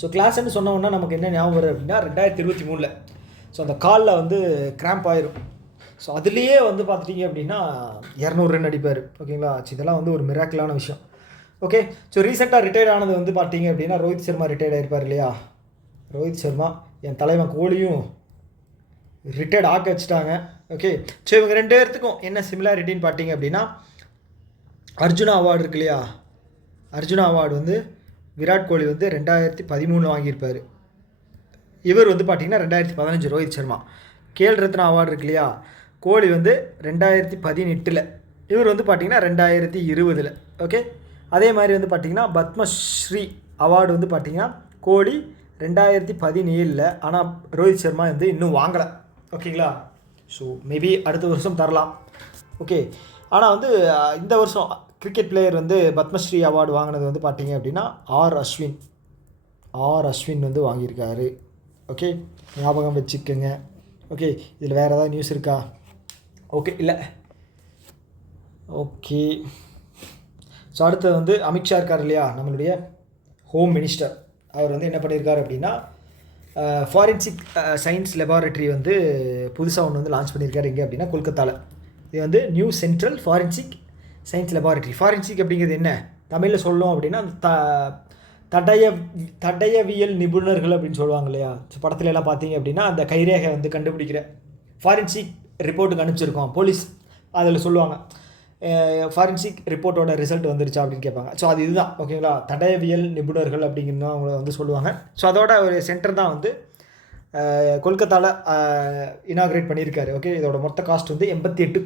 ஸோ கிளாஸ்ன்னு சொன்னோன்னா நமக்கு என்ன ஞாபகம் வரும் அப்படின்னா 2023 ஸோ அந்த காலில் வந்து கிராம்ப் ஆயிரும். ஸோ அதுலேயே வந்து பார்த்துட்டிங்க அப்படின்னா 200 ரன் அடிப்பார். ஓகேங்களா, இதெல்லாம் வந்து ஒரு மிராக்கிளான விஷயம். ஓகே, ஸோ ரீசெண்டாக ரிட்டையர்ட் ஆனது வந்து பார்த்தீங்க அப்படின்னா ரோஹித் சர்மா ரிட்டையர்ட் ஆகிருப்பார் இல்லையா. ரோஹித் சர்மா என் தலைவன் கோலியும் ரிட்டையர்ட் ஆக்க வச்சுட்டாங்க. ஓகே, ஸோ இவங்க 2 பேர்த்துக்கும் என்ன சிமிலாரிட்டின்னு பார்த்தீங்க அப்படின்னா அர்ஜுனா அவார்டு இருக்கு இல்லையா, அர்ஜுனா அவார்டு வந்து விராட் கோலி வந்து 2013 வாங்கியிருப்பார். இவர் வந்து பார்த்திங்கன்னா 2015 ரோஹித் சர்மா. கேல் ரத்னா அவார்டு இருக்கு இல்லையா, கோலி வந்து 2018, இவர் வந்து பார்த்திங்கன்னா 2020. ஓகே, அதே மாதிரி வந்து பார்த்திங்கன்னா பத்மஸ்ரீ அவார்டு வந்து பார்த்திங்கன்னா கோலி 2017, ஆனால் ரோஹித் சர்மா வந்து இன்னும் வாங்கலை. ஓகேங்களா, ஸோ மேபி அடுத்த வருஷம் தரலாம். ஓகே, ஆனால் வந்து இந்த வருஷம் கிரிக்கெட் பிளேயர் வந்து பத்மஸ்ரீ அவார்டு வாங்கினது வந்து பார்த்தீங்க அப்படின்னா ஆர் அஸ்வின் வந்து வாங்கியிருக்காரு. ஓகே, ஞாபகம் வச்சுக்கோங்க. ஓகே, இதில் வேறு ஏதாவது நியூஸ் இருக்கா? ஓகே, இல்லை. ஓகே, ஸோ அடுத்தது வந்து அமித்ஷா இருக்கார் இல்லையா, நம்மளுடைய ஹோம் மினிஸ்டர். அவர் வந்து என்ன பண்ணியிருக்காரு அப்படின்னா ஃபாரன்சிக் சயின்ஸ் லெபார்ட்டரி வந்து புதுசாக ஒன்று வந்து லான்ச் பண்ணியிருக்காரு. எங்கே அப்படின்னா கொல்கத்தாவில். இது வந்து new central forensic science laboratory. Forensic அப்படிங்கிறது என்ன தமிழில் சொல்லணும் அப்படின்னா தடயவியல் நிபுணர்கள் அப்படின்னு சொல்லுவாங்க இல்லையா. ஸோ படத்துல எல்லாம் பார்த்தீங்க அப்படின்னா அந்த கைரேகை வந்து கண்டுபிடிக்கிற ஃபாரன்சிக் ரிப்போர்ட்டுக்கு அனுப்பிச்சிருக்கோம் போலீஸ், அதில் சொல்லுவாங்க ஃபாரன்சிக் ரிப்போர்ட்டோட ரிசல்ட் வந்துருச்சா அப்படின்னு கேட்பாங்க. ஸோ அது இதுதான். ஓகேங்களா, தடயவியல் நிபுணர்கள் அப்படிங்கிறது அவங்கள வந்து சொல்லுவாங்க. ஸோ அதோட ஒரு சென்டர் தான் வந்து கொல்கத்தாவில் இனாக்ரேட் பண்ணியிருக்காரு. ஓகே, இதோட மொத்த காஸ்ட் வந்து 88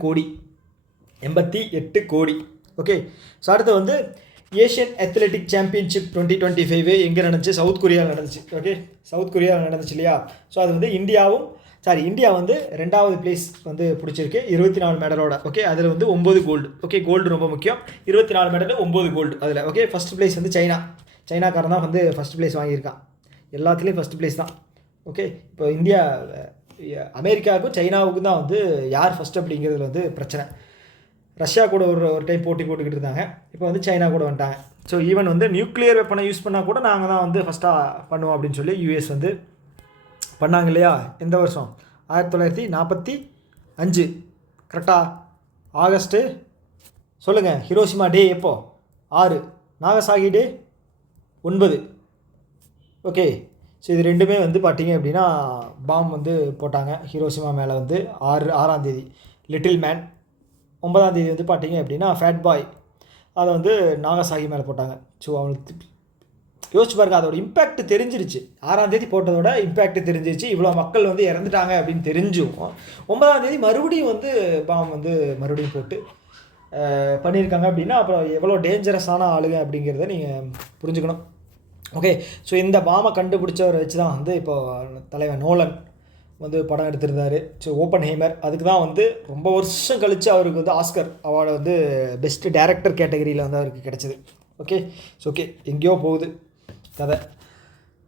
கோடி. ஓகே, ஸோ அடுத்து வந்து ஏஷியன் அத்லெட்டிக் சாம்பியன்ஷிப் 2025 எங்கே நடந்துச்சு, சவுத் கொரியாவில் நடந்துச்சு. ஓகே, சவுத் கொரியாவில் நடந்துச்சு இல்லையா. ஸோ அது வந்து இந்தியா வந்து 2வது பிளேஸ் வந்து பிடிச்சிருக்கு 24 மெடலோட. ஓகே, அதில் வந்து 9 கோல்டு. ஓகே, கோல்டு ரொம்ப முக்கியம். 24 மெடல் 9 கோல்டு அதில். ஓகே, ஃபஸ்ட் பிளேஸ் வந்து சைனாக்காரன் தான் வந்து ஃபஸ்ட் பிளேஸ் வாங்கியிருக்கான். எல்லாத்துலேயும் ஃபஸ்ட் பிளேஸ் தான். ஓகே, இப்போ இந்தியா அமெரிக்காவுக்கும் சைனாவுக்கும் தான் வந்து யார் ஃபஸ்ட் அப்படிங்கிறது வந்து பிரச்சனை. ரஷ்யா கூட ஒரு டைம் போட்டி போட்டுக்கிட்டு இருந்தாங்க, இப்போ வந்து சைனா கூட வந்துட்டாங்க. ஸோ ஈவன் வந்து நியூக்ளியர் வெப்பனை யூஸ் பண்ணால் கூட நாங்கள் தான் வந்து ஃபஸ்ட்டாக பண்ணுவோம் அப்படின்னு சொல்லி யூஎஸ் வந்து பண்ணாங்க இல்லையா. எந்த வருஷம் 1945 கரெக்டாக ஆகஸ்ட்டு. சொல்லுங்கள், ஹிரோஷிமா டே எப்போ 6, நாகசாகி டே 9. ஓகே, ஸோ இது ரெண்டுமே வந்து பார்த்தீங்க அப்படின்னா பாம் வந்து போட்டாங்க ஹிரோஷிமா மேலே வந்து 6ஆம் தேதி லிட்டில் மேன், 9ஆம் தேதி வந்து பார்த்தீங்க அப்படின்னா ஃபேட் பாய், அதை வந்து நாகசாகி மேலே போட்டாங்க. ஸோ அவனுக்கு யோசிச்சு பாருங்க, அதோட இம்பேக்ட் தெரிஞ்சிருச்சு. 6ஆம் தேதி போட்டதோட இம்பேக்ட் தெரிஞ்சிருச்சு. இவ்வளோ மக்கள் வந்து இறந்துட்டாங்க அப்படின்னு தெரிஞ்சும் 9ஆம் தேதி மறுபடியும் வந்து பாம் வந்து மறுபடியும் போட்டு பண்ணியிருக்காங்க அப்படின்னா அப்புறம் எவ்வளோ டேஞ்சரஸான ஆளுங்க அப்படிங்கிறத நீங்கள் புரிஞ்சுக்கணும். ஓகே, ஸோ இந்த பாமை கண்டுபிடிச்சவரை வச்சு தான் வந்து இப்போது தலைவன் வந்து படம் எடுத்திருந்தார். ஸோ ஓப்பன் ஹேமர் அதுக்கு தான் வந்து ரொம்ப வருஷம் கழித்து அவருக்கு வந்து ஆஸ்கர் அவார்டு வந்து பெஸ்ட்டு டேரக்டர் கேட்டகரியில் வந்து அவருக்கு கிடச்சிது. ஓகே ஸோ ஓகே எங்கேயோ போகுது கதை.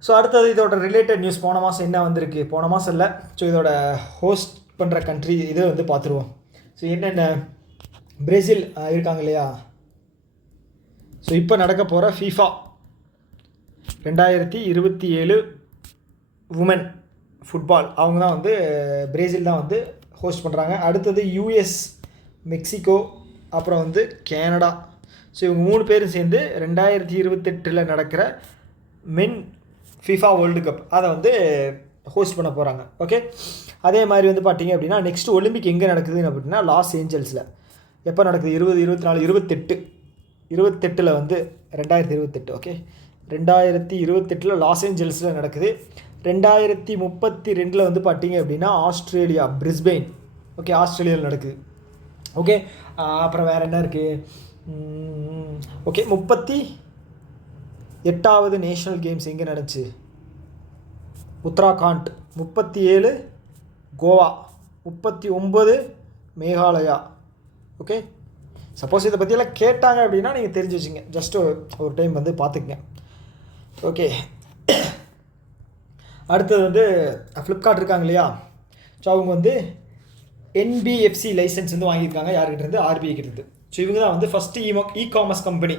ஸோ அடுத்தது இதோட ரிலேட்டட் நியூஸ் போன மாதம் என்ன வந்திருக்கு, போன மாதம் இல்லை, ஸோ இதோட ஹோஸ்ட் பண்ணுற கண்ட்ரி இதை வந்து பார்த்துருவோம். ஸோ என்னென்ன பிரேசில் இருக்காங்க இல்லையா, ஸோ இப்போ நடக்க போகிற FIFA 2027 உமன் ஃபுட்பால் அவங்க தான் வந்து பிரேசில் தான் வந்து ஹோஸ்ட் பண்ணுறாங்க. அடுத்தது US, மெக்சிகோ, அப்புறம் வந்து கேனடா. ஸோ இவங்க 3 பேரும் சேர்ந்து 2028 நடக்கிற மென் FIFA வேர்ல்டு கப் அதை வந்து ஹோஸ்ட் பண்ண போகிறாங்க. ஓகே அதே மாதிரி வந்து பார்த்திங்க அப்படின்னா நெக்ஸ்ட் ஒலிம்பிக் எங்கே நடக்குதுன்னு அப்படின்னா லாஸ் ஏஞ்சல்ஸில். எப்போ நடக்குது, 20, 24, 28 வந்து 2028. ஓகே 2028 லாஸ் ஏஞ்சல்ஸில் நடக்குது. 2032 வந்து பார்த்திங்க அப்படின்னா ஆஸ்திரேலியா பிரிஸ்பெயின். ஓகே ஆஸ்திரேலியாவில் நடக்குது. ஓகே அப்புறம் வேறு என்ன இருக்குது, ஓகே 38வது நேஷ்னல் கேம்ஸ் எங்கே நடந்துச்சு, உத்தராகண்ட். 37 கோவா. 39 மேகாலயா. ஓகே சப்போஸ் இதை பற்றியெல்லாம் கேட்டாங்க அப்படின்னா நீங்கள் தெரிஞ்சு வச்சுங்க, ஜஸ்ட் ஒரு டைம் வந்து பார்த்துக்குங்க. ஓகே அடுத்தது வந்து ஃப்ளிப்கார்ட் இருக்காங்க இல்லையா, ஸோ அவங்க வந்து NBFC லைசன்ஸ் வந்து வாங்கியிருக்காங்க. யார்கிட்ட இருந்து, RBI கிட்டேருந்து. ஸோ இவங்க தான் வந்து first e-commerce company.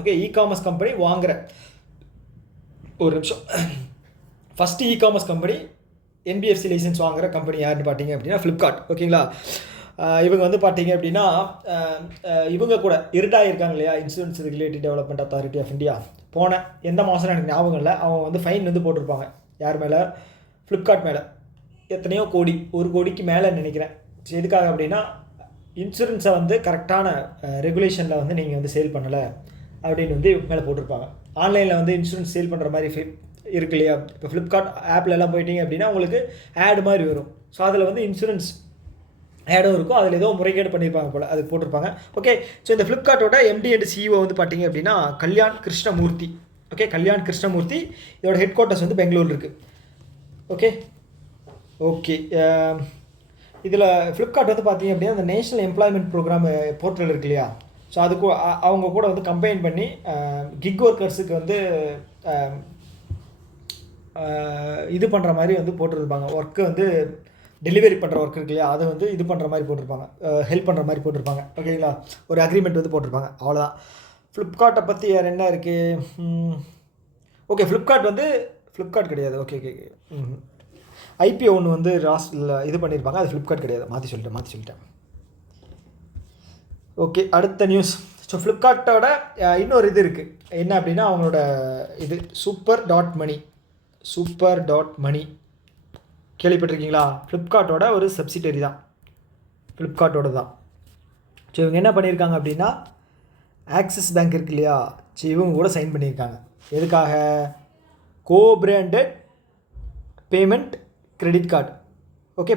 Okay e-commerce company வாங்குகிற ஒரு நிமிஷம் first e-commerce company NBFC licence வாங்குகிற கம்பெனி யாருன்னு பார்த்தீங்க அப்படின்னா ஃப்ளிப்கார்ட். ஓகேங்களா இவங்க வந்து பார்த்தீங்க அப்படின்னா இவங்க கூட இருட்டாக இருக்காங்க இல்லையா, insurance regulatory development authority of India. போன எந்த மாதம் எனக்கு ஞாபகம் இல்லை, அவங்க வந்து ஃபைன் வந்து போட்டிருப்பாங்க. யார் மேலே, ஃப்ளிப்கார்ட் மேலே. எத்தனையோ கோடி, 1 கோடிக்கு மேலே நினைக்கிறேன். ஸோ எதுக்காக அப்படின்னா இன்சூரன்ஸை வந்து கரெக்டான ரெகுலேஷனில் வந்து நீங்கள் வந்து சேல் பண்ணலை அப்படின்னு வந்து மேலே போட்டிருப்பாங்க. ஆன்லைனில் வந்து இன்சூரன்ஸ் சேல் பண்ணுற மாதிரி இருக்கு இல்லையா, இப்போ ஃப்ளிப்கார்ட் ஆப்லெலாம் போயிட்டீங்க அப்படின்னா உங்களுக்கு ஆட் மாதிரி வரும். ஸோ அதில் வந்து இன்சூரன்ஸ் ஆடும் இருக்கும், அதில் ஏதோ முறைகேடு பண்ணியிருப்பாங்க போல், அது போட்டிருப்பாங்க. ஓகே ஸோ இந்த ஃப்ளிப்கார்ட்டோட MD அண்ட் CEO வந்து பார்த்தீங்க அப்படின்னா கல்யாண் கிருஷ்ணமூர்த்தி. ஓகே கல்யாண் கிருஷ்ணமூர்த்தி. இதோட ஹெட் குவார்ட்டர்ஸ் வந்து பெங்களூர் இருக்குது. ஓகே ஓகே இதில் ஃப்ளிப்கார்ட் வந்து பார்த்தீங்க அப்படின்னா அந்த நேஷனல் எம்ப்ளாய்மெண்ட் ப்ரோக்ராம் போர்ட்டல் இருக்கு இல்லையா, ஸோ அதுக்கு அவங்க கூட வந்து கம்பைன் பண்ணி கிக் ஒர்க்கர்ஸுக்கு வந்து இது பண்ணுற மாதிரி வந்து போட்டிருப்பாங்க. ஒர்க்கு வந்து டெலிவரி பண்ணுற ஒர்க் இருக்கு இல்லையா, அதை வந்து இது பண்ணுற மாதிரி போட்டிருப்பாங்க, ஹெல்ப் பண்ணுற மாதிரி போட்டிருப்பாங்க. ஓகேங்களா ஒரு அக்ரிமெண்ட் வந்து போட்டிருப்பாங்க. அவ்வளோதான். ஃப்ளிப்கார்ட்டை பற்றி வேறு என்ன இருக்குது, ஓகே ஃப்ளிப்கார்ட் கிடையாது. ஓகே ஓகே IPO ஒன்று வந்து இது பண்ணியிருப்பாங்க, அது ஃப்ளிப்கார்ட் கிடையாது. மாற்றி சொல்லிட்டேன். ஓகே அடுத்த நியூஸ். ஸோ ஃப்ளிப்கார்ட்டோட இன்னொரு இது இருக்குது என்ன அப்படின்னா அவங்களோட இது சூப்பர்.மணி கேள்விப்பட்டிருக்கீங்களா? ஃப்ளிப்கார்ட்டோட ஒரு சப்சிடரி தான், ஃப்ளிப்கார்ட்டோட தான். ஸோ இவங்க என்ன பண்ணியிருக்காங்க அப்படின்னா ஆக்சிஸ் பேங்க் இருக்கு இல்லையா, ஸோ இவங்க கூட சைன் பண்ணியிருக்காங்க. எதுக்காக, co-branded payment credit card. Okay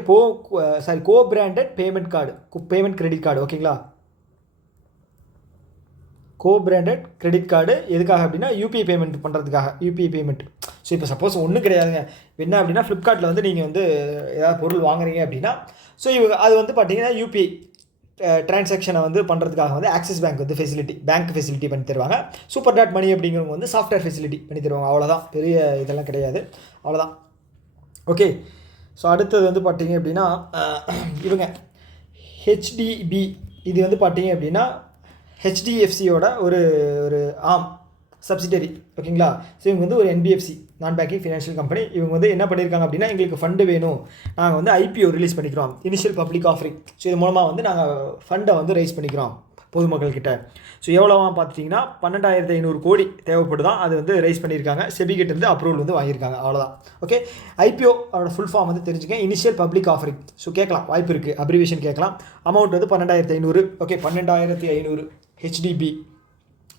co-branded payment credit card. ஓகேங்களா கோ-பிராண்டட் கிரெடிட் கார்டு எதுக்காக அப்படின்னா UPI பேமெண்ட் பண்ணுறதுக்காக. UPI payment. ஸோ இப்போ சப்போஸ் ஒன்றும் கிடையாதுங்க, என்ன அப்படின்னா ஃப்ளிப்கார்ட்டில் வந்து நீங்கள் வந்து ஏதாவது பொருள் வாங்குறீங்க அப்படின்னா ஸோ இவங்க அது வந்து பார்த்தீங்கன்னா UPI டிரான்சாக்ஷனை வந்து பண்ணுறதுக்காக வந்து ஆக்சிஸ் பேங்க் வந்து பேங்க் ஃபெசிலிட்டி பண்ணி தருவாங்க. சூப்பர்.மணி அப்படிங்கிறவங்க வந்து சாஃப்ட்வேர் ஃபெசிலிட்டி பண்ணி தருவாங்க. அவ்வளோதான், பெரிய இதெல்லாம் கிடையாது, அவ்வளோதான். ஓகே ஸோ அடுத்தது வந்து பார்த்தீங்க அப்படின்னா இவங்க HDB இது வந்து பார்த்தீங்க அப்படின்னா HDFCயோட ஒரு சப்சிடரி. ஓகேங்களா ஸோ இவங்க வந்து ஒரு NBFC நான் பேங்கிங் ஃபினான்ஷியல் கம்பெனி. இவங்க வந்து என்ன பண்ணியிருக்காங்க அப்படின்னா எங்களுக்கு ஃபண்டு வேணும், நாங்கள் வந்து IPO ரிலீஸ் பண்ணிக்கிறோம், இனிஷியல் பப்ளிக் ஆஃபரிங். ஸோ இது மூலமாக வந்து நாங்கள் ஃபண்டை வந்து ரைஸ் பண்ணிக்கிறோம் பொதுமக்கள்கிட்ட. ஸோ எவ்வளோவா பார்த்துட்டிங்கன்னா 12,500 கோடி தேவைப்படுதான், அது வந்து ரைஸ் பண்ணியிருக்காங்க. செபிகிட்ட இருந்து அப்ரூவல் வந்து வாங்கியிருக்காங்க. அவ்வளோதான். ஓகே IPO அதோட ஃபுல் ஃபார்ம் வந்து தெரிஞ்சுக்கங்க, இனிஷியல் பப்ளிக் ஆஃபரிங். ஸோ கேட்கலாம், வாய்ப்பு இருக்குது, அப்ரிவேஷன் கேட்கலாம். அமௌண்ட் வந்து 12,500. Okay 12,500 HDB.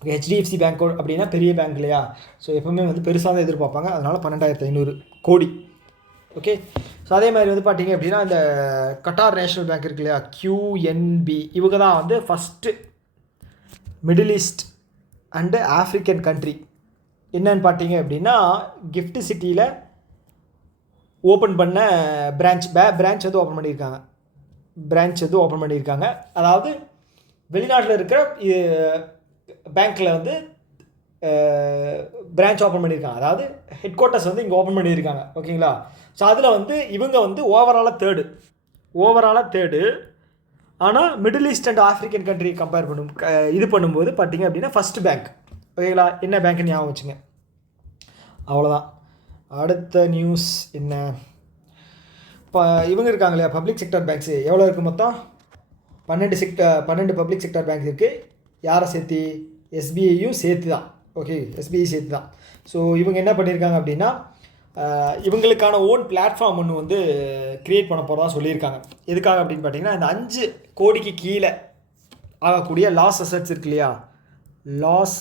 Okay HDFC bank அப்படின்னா பெரிய பேங்க் இல்லையா, ஸோ எப்பவுமே வந்து பெருசாக தான் எதிர்பார்ப்பாங்க, அதனால் 12,500 கோடி. ஓகே ஸோ அதே மாதிரி வந்து பார்த்தீங்க அப்படின்னா இந்த கட்டார் நேஷனல் பேங்க் இருக்கு இல்லையா, QNB, இவங்க தான் வந்து first middle east and African country. என்னன்னு பார்த்தீங்க அப்படின்னா கிஃப்ட் சிட்டியில் ஓப்பன் பண்ண பிரான்ச் வந்து ஓப்பன் பண்ணியிருக்காங்க. அதாவது வெளிநாட்டில் இருக்கிற பேங்க்கில் வந்து பிரான்ச் ஓப்பன் பண்ணியிருக்காங்க. அதாவது ஹெட் குவார்ட்டர்ஸ் வந்து இங்கே ஓப்பன் பண்ணியிருக்காங்க. ஓகேங்களா? ஸோ அதில் வந்து இவங்க வந்து ஓவராலாக தேர்டு. ஆனால் middle east and African country compare பண்ணும்போது பார்த்தீங்க அப்படின்னா ஃபஸ்ட்டு பேங்க். ஓகேங்களா? என்ன பேங்க்னு ஞாபகம் வச்சுங்க. அவ்வளோதான். அடுத்த நியூஸ் என்ன? இப்போ இவங்க இருக்காங்க இல்லையா, பப்ளிக் செக்டர் பேங்க்ஸு எவ்வளோ இருக்குது மொத்தம்? 12 பப்ளிக் செக்டர் பேங்க் இருக்குது. யாரை சேர்த்து? எஸ்பிஐயும் சேர்த்து தான். ஓகே, எஸ்பிஐ சேர்த்து தான். ஸோ இவங்க என்ன பண்ணியிருக்காங்க அப்படின்னா இவங்களுக்கான ஓன் பிளாட்ஃபார்ம் ஒன்று வந்து க்ரியேட் பண்ண போகிறதா சொல்லியிருக்காங்க. எதுக்காக அப்படின்னு பார்த்தீங்கன்னா, இந்த 5 கோடிக்கு கீழே ஆகக்கூடிய லாஸ் அசட்ஸ் இருக்கு இல்லையா, லாஸ்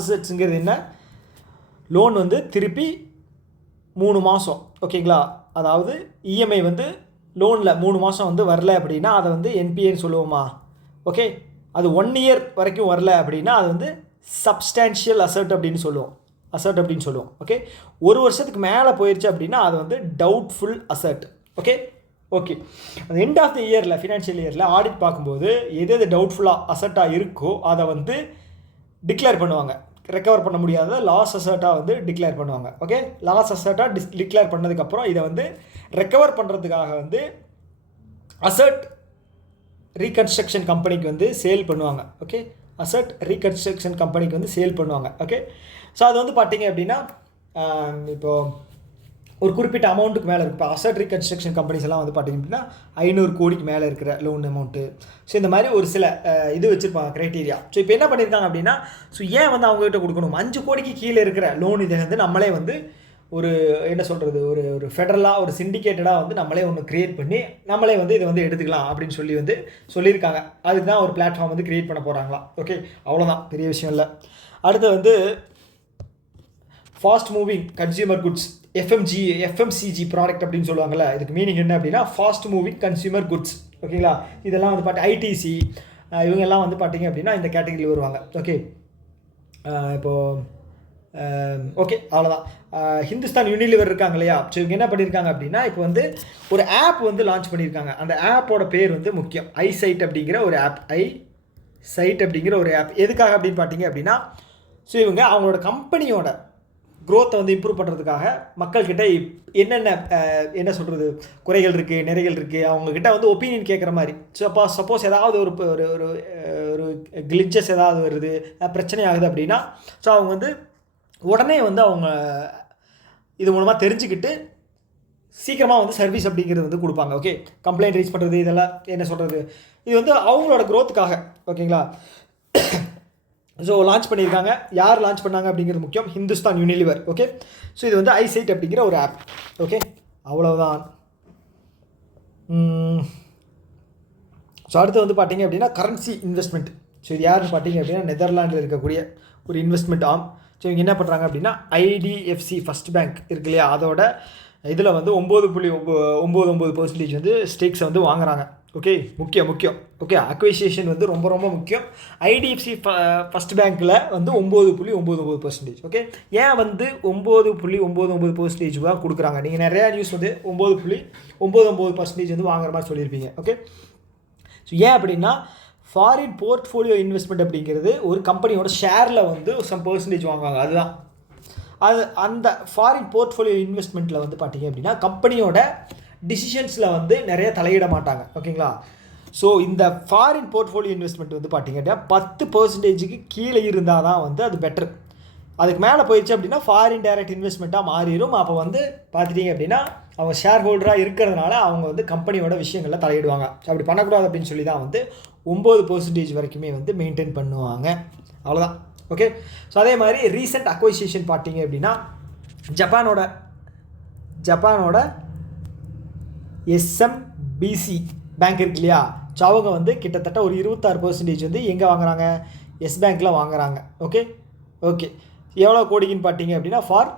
அசட்ஸுங்கிறது என்ன? லோன் வந்து திருப்பி 3 மாதம், ஓகேங்களா, அதாவது இஎம்ஐ வந்து லோனில் 3 மாதம் வந்து வரல அப்படின்னா அதை வந்து என்பிஏன்னு சொல்லுவோமா? ஓகே, அது 1 இயர் வரைக்கும் வரல அப்படின்னா அது வந்து சப்ஸ்டான்ஷியல் அசட் அப்படின்னு சொல்லுவோம். ஓகே, 1 வருஷத்துக்கு மேலே போயிடுச்சு அப்படின்னா அது வந்து டவுட்ஃபுல் அசட். ஓகே, அந்த எண்ட் ஆஃப் த இயரில், ஃபினான்ஷியல் இயரில் ஆடிட் பார்க்கும்போது எது டவுட்ஃபுல்லாக அசட்டாக இருக்கோ அதை வந்து டிக்ளேர் பண்ணுவாங்க. ரெக்கவர் பண்ண முடியாத லாஸ் அசட்டாக வந்து டிக்ளேர் பண்ணுவாங்க. ஓகே, லாஸ் அசட்டாக டிக்ளேர் பண்ணதுக்கப்புறம் இதை வந்து ரெக்கவர் பண்ணுறதுக்காக வந்து அசட் ரீகன்ஸ்ட்ரக்ஷன் கம்பெனிக்கு வந்து சேல் பண்ணுவாங்க. ஓகே, அசட் ரீகன்ஸ்ட்ரக்ஷன் கம்பெனிக்கு வந்து சேல் பண்ணுவாங்க. ஓகே, ஸோ அது வந்து பார்த்தீங்க அப்படின்னா இப்போது ஒரு குறிப்பிட்ட அமௌண்ட்டுக்கு மேலே இருக்குது. இப்போ அசட் ரீகன்ஸ்ட்ரக்ஷன் கம்பெனிஸ் எல்லாம் வந்து பார்த்திங்க அப்படின்னா 500 கோடிக்கு மேலே இருக்கிற லோன் அமௌண்ட்டு. ஸோ இந்த மாதிரி ஒரு சில இது வச்சுருப்பாங்க க்ரைட்டீரியா. ஸோ இப்போ என்ன பண்ணியிருக்காங்க அப்படின்னா, ஸோ ஏன் வந்து அவங்ககிட்ட கொடுக்கணும்? 5 கோடிக்கு கீழே இருக்கிற லோன் இதை வந்து நம்மளே வந்து ஒரு என்ன சொல்கிறது, ஒரு ஃபெடரலாக ஒரு சிண்டிகேட்டடாக வந்து நம்மளே ஒன்று க்ரியேட் பண்ணி நம்மளே வந்து இதை வந்து எடுத்துக்கலாம் அப்படின்னு சொல்லியிருக்காங்க. அதுக்கு தான் ஒரு பிளாட்ஃபார்ம் வந்து க்ரியேட் பண்ண போகிறாங்களா. ஓகே, அவ்வளோதான், பெரிய விஷயம் இல்லை. அடுத்து வந்து fast moving consumer goods, FMCG product அப்படின்னு சொல்லுவாங்கள்ல. இதுக்கு மீனிங் என்ன அப்படின்னா ஃபாஸ்ட் மூவிங் கன்சியூமர் குட்ஸ். ஓகேங்களா? இதெல்லாம் வந்து ஐடிசி இவங்கெல்லாம் வந்து பார்த்தீங்க அப்படின்னா இந்த கேட்டகரியில் வருவாங்க. ஓகே, இப்போது ஓகே, அவ்வளோதான். ஹிந்துஸ்தான் யூனிலிவர் இருக்காங்க இல்லையா, ஸோ இவங்க என்ன பண்ணியிருக்காங்க அப்படின்னா இப்போ வந்து ஒரு ஆப் வந்து லான்ச் பண்ணியிருக்காங்க. அந்த ஆப்போட பேர் வந்து முக்கியம், ஐசைட் அப்படிங்கிற ஒரு ஆப். எதுக்காக அப்படின்னு பார்த்தீங்க அப்படின்னா, ஸோ இவங்க அவங்களோட கம்பெனியோட க்ரோத்தை வந்து இம்ப்ரூவ் பண்ணுறதுக்காக மக்கள்கிட்ட என்னென்ன என்ன சொல்கிறது குறைகள் இருக்குது, நிறைகள் இருக்குது, அவங்கக்கிட்ட வந்து ஒப்பீனியன் கேட்குற மாதிரி. ஸோ சப்போஸ் ஏதாவது ஒரு கிளிச்சஸ் ஏதாவது வருது, பிரச்சனை ஆகுது அப்படின்னா ஸோ அவங்க வந்து உடனே வந்து அவங்க இது மூலமாக தெரிஞ்சுக்கிட்டு சீக்கிரமாக வந்து சர்வீஸ் அப்படிங்கிறது வந்து கொடுப்பாங்க. ஓகே, கம்ப்ளைண்ட் ரைஸ் பண்ணுறது, இதெல்லாம் என்ன சொல்கிறது, இது வந்து அவங்களோட க்ரோத்துக்காக. ஓகேங்களா? ஸோ லான்ச் பண்ணியிருக்காங்க. யார் லான்ச் பண்ணாங்க அப்படிங்கிறது முக்கியம், ஹிந்துஸ்தான் யூனிலிவர். ஓகே, ஸோ இது வந்து ஐசைட் அப்படிங்கிற ஒரு ஆப். ஓகே, அவ்வளோதான். ஸோ அடுத்து வந்து பார்த்தீங்க அப்படின்னா கரன்சி இன்வெஸ்ட்மெண்ட். ஸோ இது யாருன்னு பார்த்தீங்க அப்படின்னா நெதர்லாண்டில் இருக்கக்கூடிய ஒரு இன்வெஸ்ட்மெண்ட் ஆம். ஸோ இவங்க என்ன பண்ணுறாங்க அப்படின்னா ஐடிஎஃப்சி ஃபஸ்ட் பேங்க் இருக்கு இல்லையா, அதோட இதில் வந்து 9.99% வந்து ஸ்டேக்ஸை வந்து வாங்குறாங்க. ஓகே, முக்கியம். ஓகே, அக்வைசியேஷன் வந்து ரொம்ப ரொம்ப முக்கியம். ஐடிஎஃப்சி ஃபஸ்ட் பேங்க்கில் வந்து 9.99%. ஓகே, ஏன் வந்து 9.99% தான் கொடுக்குறாங்க? நீங்கள் நிறையா நியூஸ் வந்து 9.99% வந்து வாங்குற மாதிரி சொல்லியிருப்பீங்க. ஓகே, ஸோ ஏன் அப்படின்னா ஃபாரின் போர்ட்ஃபோலியோ இன்வெஸ்ட்மெண்ட் அப்படிங்கிறது ஒரு கம்பெனியோட ஷேரில் வந்து சம் பர்சன்டேஜ் வாங்குவாங்க. அதுதான் அந்த ஃபாரின் போர்ட்ஃபோலியோ இன்வெஸ்ட்மெண்ட்டில் வந்து பார்த்தீங்க அப்படின்னா கம்பெனியோட டிசிஷன்ஸில் வந்து நிறைய தலையிட மாட்டாங்க. ஓகேங்களா? ஸோ இந்த ஃபாரின் போர்ட்ஃபோலியோ இன்வெஸ்ட்மெண்ட் வந்து பார்த்தீங்க அப்படின்னா 10% கீழே இருந்தால் தான் வந்து அது பெட்டர். அதுக்கு மேலே போயிடுச்சு அப்படின்னா ஃபாரின் டைரக்ட் இன்வெஸ்ட்மெண்ட்டாக மாறிடும். அப்போ வந்து பார்த்துட்டிங்க அப்படின்னா அவங்க ஷேர் ஹோல்டராக இருக்கிறதுனால அவங்க வந்து கம்பெனியோட விஷயங்களில் தலையிடுவாங்க. அப்படி பண்ணக்கூடாது அப்படின்னு சொல்லி தான் வந்து 9% வரைக்குமே வந்து மெயின்டைன் பண்ணுவாங்க. அவ்வளோதான். ஓகே, ஸோ அதே மாதிரி ரீசெண்ட் அக்வைசிஷன் பார்த்தீங்க அப்படின்னா ஜப்பானோட எஸ்எம்பிசி பேங்க் இருக்கு இல்லையா, ஸோ அவங்க வந்து கிட்டத்தட்ட ஒரு 26% வந்து எங்கே வாங்குறாங்க, எஸ் பேங்க்கில் வாங்குறாங்க. ஓகே, எவ்வளோ கோடிக்குன்னு பார்த்தீங்க அப்படின்னா ஃபார்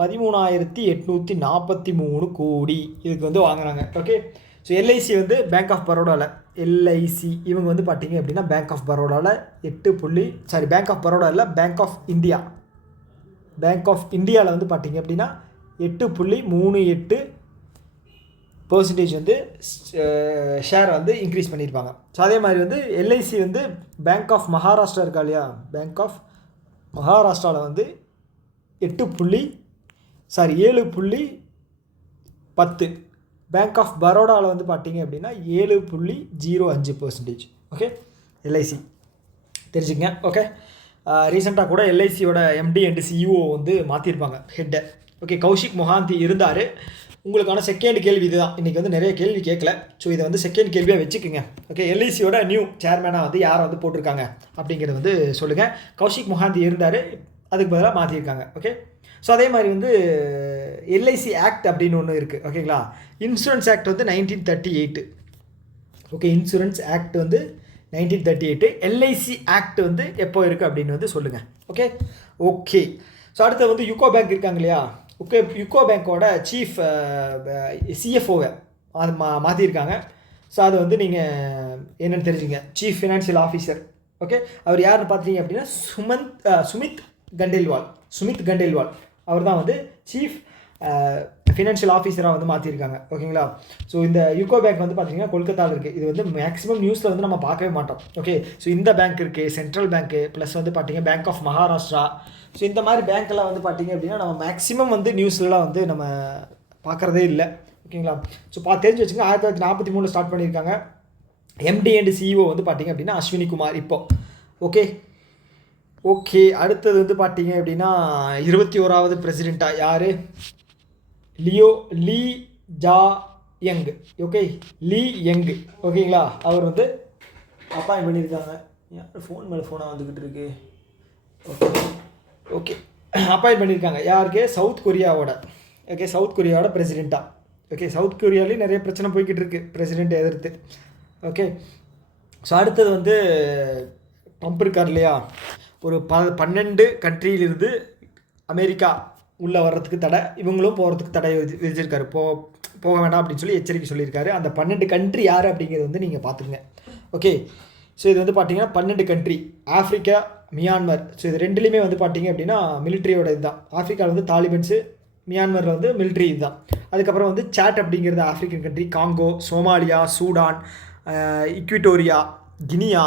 13,843 கோடி இதுக்கு வந்து வாங்குறாங்க. ஓகே, ஸோ எல்ஐசி வந்து பேங்க் ஆஃப் பரோடாவில் இவங்க வந்து பார்த்தீங்க அப்படின்னா பேங்க் ஆஃப் பரோடாவில் பேங்க் ஆஃப் பரோடா இல்லை பேங்க் ஆஃப் இந்தியாவில் வந்து பார்த்தீங்க அப்படின்னா 8.38% வந்து ஷேரை வந்து இன்க்ரீஸ் பண்ணியிருப்பாங்க. ஸோ அதே மாதிரி வந்து எல்ஐசி வந்து பேங்க் ஆஃப் மகாராஷ்டிரா இருக்கா இல்லையா, பேங்க் ஆஃப் மகாராஷ்டிராவில் வந்து 7.10. பேங்க் ஆஃப் பரோடாவில் வந்து பார்த்தீங்க அப்படின்னா 7.05%. ஓகே, எல்ஐசி தெரிஞ்சுக்கங்க. ஓகே, ரீசெண்டாக கூட எல்ஐசியோட எம்டி அண்ட் சிஇஓ வந்து மாற்றிருப்பாங்க ஹெட்டை. ஓகே, கௌஷிக் மொஹாந்தி இருந்தார். உங்களுக்கான செகண்ட் கேள்வி இதுதான். இன்றைக்கி வந்து நிறைய கேள்வி கேட்கல, ஸோ இதை வந்து செகண்ட் கேள்வியாக வச்சுக்கோங்க. ஓகே, எல்ஐசியோட நியூ சேர்மேனாக வந்து யாரை வந்து போட்டிருக்காங்க அப்படிங்கிறது வந்து சொல்லுங்கள். கௌஷிக் மொஹாந்தி இருந்தார், அதுக்கு பதிலாக மாற்றிருக்காங்க. ஓகே, ஸோ அதே மாதிரி வந்து எல்ஐசி ஆக்ட் அப்படின்னு ஒன்று இருக்குது. ஓகேங்களா, இன்சூரன்ஸ் ஆக்ட் வந்து 1938. ஓகே, இன்சூரன்ஸ் ஆக்ட் வந்து 1938. எல்ஐசி ஆக்ட் வந்து எப்போ இருக்குது அப்படின்னு வந்து சொல்லுங்கள். ஓகே ஓகே ஸோ அடுத்து வந்து யூகோ பேங்க் இருக்காங்க இல்லையா, ஓகே, யூகோ பேங்க்கோட சீஃப் சிஎஃப்ஓவை அது மாற்றிருக்காங்க. ஸோ அது வந்து நீங்கள் என்னென்னு தெரிஞ்சுங்க. Chief financial officer. ஓகே, அவர் யாருன்னு பார்த்தீங்க அப்படின்னா சுமித் கண்டேல்வால் அவர் தான் வந்து சீஃப் ஃபினான்ஷியல் ஆஃபீஸராக வந்து மாற்றிருக்காங்க. ஓகேங்களா, ஸோ இந்த யூகோ பேங்க் வந்து பார்த்தீங்கன்னா கொல்கத்தாவில் இருக்குது. இது வந்து மேக்ஸிமம் நியூஸில் வந்து நம்ம பார்க்கவே மாட்டோம். ஓகே, ஸோ இந்த பேங்க் இருக்குது, சென்ட்ரல் பேங்க்கு, ப்ளஸ் வந்து பார்த்தீங்கன்னா பேங்க் ஆஃப் மகாராஷ்டிரா. ஸோ இந்த மாதிரி பேங்க்கெல்லாம் வந்து பார்த்தீங்க அப்படின்னா நம்ம மேக்ஸிமம் வந்து நியூஸ்லலாம் வந்து நம்ம பார்க்குறதே இல்லை. ஓகேங்களா, ஸோ தெரிஞ்சு வச்சுங்க. 1943 ஸ்டார்ட் பண்ணியிருக்காங்க. எம்டி அண்ட் சிஇஓ வந்து பார்த்தீங்க அப்படின்னா அஸ்வினி குமார் இப்போ. ஓகே, அடுத்தது வந்து பார்த்தீங்க அப்படின்னா 21வது பிரசிடெண்ட்டாக யார்? லீ ஜா யங். ஓகே, லீ யங். ஓகேங்களா, அவர் வந்து அப்பாயின்ட் பண்ணியிருக்காங்க. யார் ஃபோன் மேலே ஃபோனாக வந்துக்கிட்டு இருக்கு? ஓகே அப்பாயின்ட் பண்ணியிருக்காங்க. யாருக்கு? சவுத் கொரியாவோட. ஓகே, சவுத் கொரியாவோட பிரசிடெண்ட்டாக. ஓகே, சவுத் கொரியாவிலேயும் நிறைய பிரச்சனை போய்கிட்டு இருக்குது பிரசிடெண்ட்டை எதிர்த்து. ஓகே, ஸோ அடுத்தது வந்து ட்ரம்ப் இருக்கார் இல்லையா, ஒரு 12 கண்ட்ரியிலிருந்து அமெரிக்கா உள்ளே வர்றதுக்கு தடை, இவங்களும் போகிறதுக்கு தடை விதிச்சிருக்காரு. போக வேண்டாம் அப்படின்னு சொல்லி எச்சரிக்கை சொல்லியிருக்காரு. அந்த 12 கண்ட்ரி யார் அப்படிங்கிறது வந்து நீங்கள் பார்த்துக்குங்க. ஓகே, ஸோ இது வந்து பார்த்தீங்கன்னா 12 கண்ட்ரி. Africa, Myanmar. ஸோ இது ரெண்டுலேயுமே வந்து பார்த்தீங்க அப்படின்னா மிலிட்ரியோட இதுதான். ஆஃப்ரிக்காவில் வந்து தாலிபன்ஸு, மியான்மரில் வந்து மிலிட்ரி இதுதான். அதுக்கப்புறம் வந்து சாட் அப்படிங்கிறது African country. Congo, Somalia, Sudan, Equatorial, Guinea,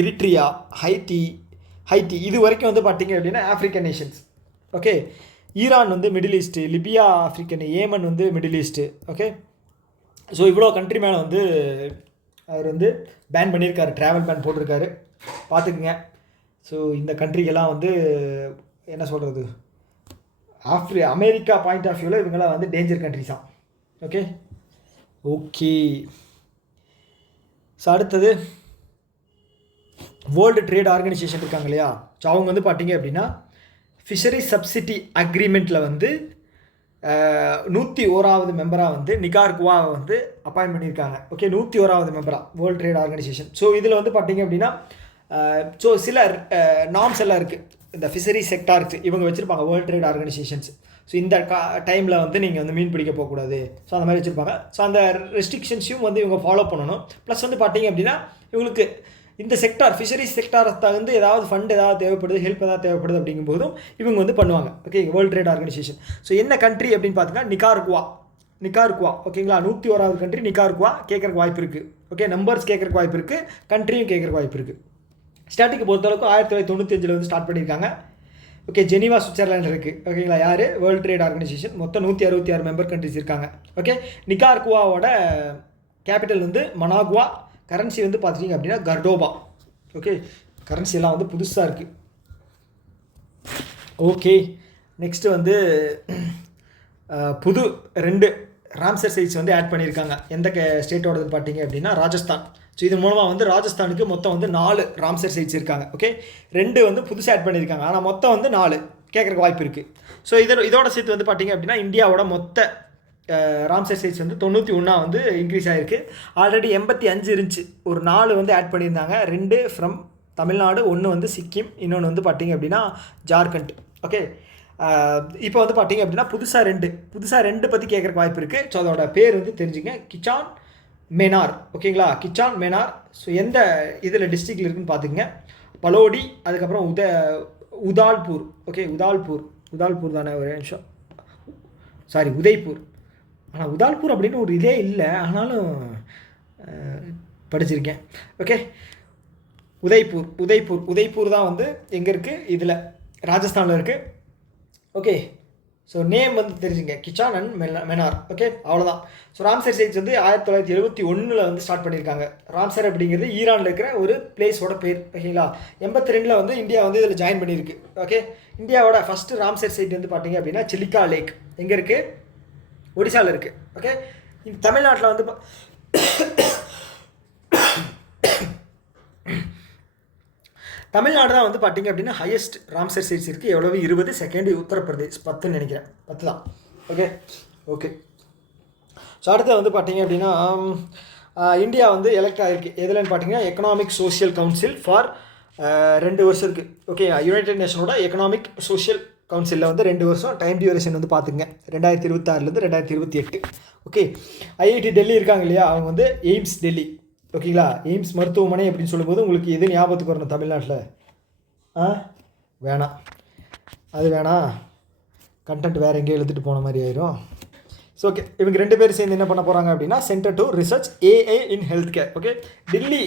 Eritrea, Haiti இது வரைக்கும் வந்து பார்த்தீங்க அப்படின்னா ஆஃப்ரிக்கன் நேஷன்ஸ். ஓகே, ஈரான் வந்து Middle East, Libya African, Yemen வந்து மிடில் ஈஸ்ட்டு. ஓகே, ஸோ இவ்வளோ கண்ட்ரி மேலே வந்து அவர் வந்து பேன் பண்ணியிருக்காரு, ட்ராவல் பேன் போட்டிருக்காரு, பார்த்துக்குங்க. ஸோ இந்த கண்ட்ரிக்கெல்லாம் வந்து என்ன சொல்கிறது, அமெரிக்கா பாயிண்ட் ஆஃப் வியூவில் இவங்கெல்லாம் வந்து டேஞ்சர் கண்ட்ரிஸ் தான். ஓகே ஸோ அடுத்தது வேர்ல்டு ட்ரேட் ஆர்கனைசேஷன் இருக்காங்க இல்லையா, ஸோ அவங்க வந்து பார்த்தீங்க அப்படின்னா ஃபிஷரி சப்சிடி அக்ரிமெண்ட்டில் வந்து 101வது மெம்பராக வந்து நிகார்குவாவை வந்து அப்பாயின்ட் பண்ணியிருக்காங்க. ஓகே, 101வது மெம்பராக வேர்ல்டு ட்ரேட் ஆர்கனைசேஷன். ஸோ இதில் வந்து பார்த்தீங்க அப்படின்னா ஸோ சில நார்ம்ஸ் எல்லாம் இருக்குது. இந்த ஃபிஷரி செக்டாருக்கு இவங்க வச்சுருப்பாங்க வேர்ல்டு ட்ரேட் ஆர்கனைசேஷன்ஸ். ஸோ இந்த டைமில் வந்து நீங்கள் வந்து மீன் பிடிக்க போகக்கூடாது, ஸோ அந்த மாதிரி வச்சுருப்பாங்க. ஸோ அந்த ரெஸ்ட்ரிக்ஷன்ஸையும் வந்து இவங்க ஃபாலோ பண்ணணும். ப்ளஸ் வந்து பார்த்தீங்க அப்படின்னா இவங்களுக்கு இந்த செக்டார் ஃபிஷரிஸ் செக்டாரை வந்து ஏதாவது ஃபண்ட் ஏதாவது தேவைப்படுது, ஹெல்ப் ஏதாவது தேவைப்படுது அப்படிங்கும்போதும் இவங்க வந்து பண்ணுவாங்க. Okay, world trade organisation. So என்ன கண்ட்ரி அப்படின்னு பார்த்தீங்கன்னா நிகார்குவா. ஓகேங்களா, 101வது கண்ட்ரி நிகார்குவா. கேட்குறக்கு வாய்ப்பு இருக்குது. ஓகே, நம்பர்ஸ் கேட்குறக்கு வாய்ப்பு இருக்குது, கண்ட்ரியும் கேட்குறக்கு வாய்ப்பு இருக்குது. ஸ்டார்டிங் பொறுத்தளவுக்கு 1995 வந்து ஸ்டார்ட் பண்ணியிருக்காங்க. ஓகே, ஜெனீவா சுவிட்சர்லாண்ட் இருக்குது. ஓகேங்களா, யார்? World trade organisation. மொத்தம் 166 மெம்பர் கண்ட்ரிஸ் இருக்காங்க. ஓகே, நிகார்குவாவோட கேபிட்டல் வந்து மனாகுவா. கரன்சி வந்து பார்த்துட்டிங்க அப்படின்னா கர்டோபா. ஓகே, கரன்சி எல்லாம் வந்து புதுசாக இருக்குது. ஓகே, நெக்ஸ்ட்டு வந்து புது 2 ராம்சர் சைட்ஸ் வந்து ஆட் பண்ணியிருக்காங்க. எந்த ஸ்டேட்டோடது பார்த்தீங்க அப்படின்னா ராஜஸ்தான். ஸோ இதன் மூலமாக வந்து ராஜஸ்தானுக்கு மொத்தம் வந்து 4 ராம்சர் சைட்ஸ் இருக்காங்க. ஓகே, 2 வந்து புதுசாக ஆட் பண்ணியிருக்காங்க, ஆனால் மொத்தம் வந்து 4 கேட்குறக்கு வாய்ப்பு இருக்குது. ஸோ இதோட சேர்த்து வந்து பார்த்தீங்க அப்படின்னா இந்தியாவோட மொத்த ராம்சர் சைட்ஸ் வந்து 91 வந்து இன்க்ரீஸ் ஆகிருக்கு. ஆல்ரெடி 85 இருந்துச்சு, ஒரு 4 வந்து ஆட் பண்ணியிருந்தாங்க. 2 ஃப்ரம் தமிழ்நாடு, 1 வந்து சிக்கிம், இன்னொன்று வந்து பார்த்தீங்க அப்படின்னா ஜார்க்கண்ட். ஓகே, இப்போ வந்து பார்த்தீங்க அப்படின்னா புதுசாக 2 பற்றி கேட்குறக்கு வாய்ப்பு இருக்குது. ஸோ அதோட பேர் வந்து தெரிஞ்சுங்க, கிச்சான் மெனார். ஓகேங்களா, கிச்சான் மெனார். ஸோ எந்த இதில் டிஸ்ட்ரிக்டில் இருக்குதுன்னு பார்த்துங்க. பலோடி, அதுக்கப்புறம் உதால்பூர். ஓகே, உதால்பூர் தானே, ஒரு நிமிஷம். சாரி உதய்பூர். ஆனால் உதால்பூர் அப்படின்னு ஒரு இதே இல்லை, ஆனாலும் படிச்சிருக்கேன். ஓகே, உதய்பூர் தான் வந்து எங்கே இருக்குது, இதில் ராஜஸ்தானில் இருக்குது. ஓகே, ஸோ நேம் வந்து தெரிஞ்சுங்க, கிச்சான் அண்ட் மெனார். ஓகே, அவ்வளோதான். ஸோ ராம்சர் சைட்ஸ் வந்து 1971 வந்து ஸ்டார்ட் பண்ணியிருக்காங்க. ராம்சர் அப்படிங்கிறது ஈரானில் இருக்கிற ஒரு பிளேஸோட பேர். ஓகேங்களா, 82 வந்து இந்தியா வந்து இதில் ஜாயின் பண்ணியிருக்கு. ஓகே, இந்தியாவோட ஃபஸ்ட்டு ராம்சர் சைட் வந்து பார்த்தீங்க அப்படின்னா சிலிக்கா லேக் எங்கே இருக்குது, ஒடிசாவில் இருக்குது. ஓகே, தமிழ்நாட்டில் வந்து தமிழ்நாடு தான் வந்து பார்த்தீங்க அப்படின்னா ஹையஸ்ட் ராம்சர் சைட்ஸ் இருக்குது. எவ்வளவு 20, செகண்ட் உத்தரப்பிரதேஷ் 10ன்னு நினைக்கிறேன், 10 தான். ஓகே. ஸோ அடுத்து வந்து பார்த்தீங்க அப்படின்னா இந்தியா வந்து எலெக்ட் ஆகிருக்கு எதுலன்னு பார்த்தீங்கன்னா எக்கனாமிக் சோஷியல் கவுன்சில் ஃபார் 2 வருஷத்துக்கு. ஓகே, யுனைடெட் நேஷனோட எக்கனாமிக் சோஷியல் கவுன்சிலில் வந்து 2 வருஷம் டைம் டியூரேஷன் வந்து பார்த்துங்க, 2026 2028. ஓகே, ஐஐடி டெல்லி இருக்காங்க இல்லையா, அவங்க வந்து எய்ம்ஸ் டெல்லி. ஓகேங்களா, எய்ம்ஸ் மருத்துவமனை அப்படின்னு சொல்லும்போது உங்களுக்கு எது ஞாபகத்துக்கு வரணும் தமிழ்நாட்டில்? வேணாம், அது வேணாம், கண்டென்ட் வேறு எங்கேயும் எழுதிட்டு போன மாதிரி ஆயிரும். ஸோ ஓகே, இவங்க 2 பேர் சேர்ந்து என்ன பண்ண போகிறாங்க அப்படின்னா centre to research AI in health care. Okay, Delhi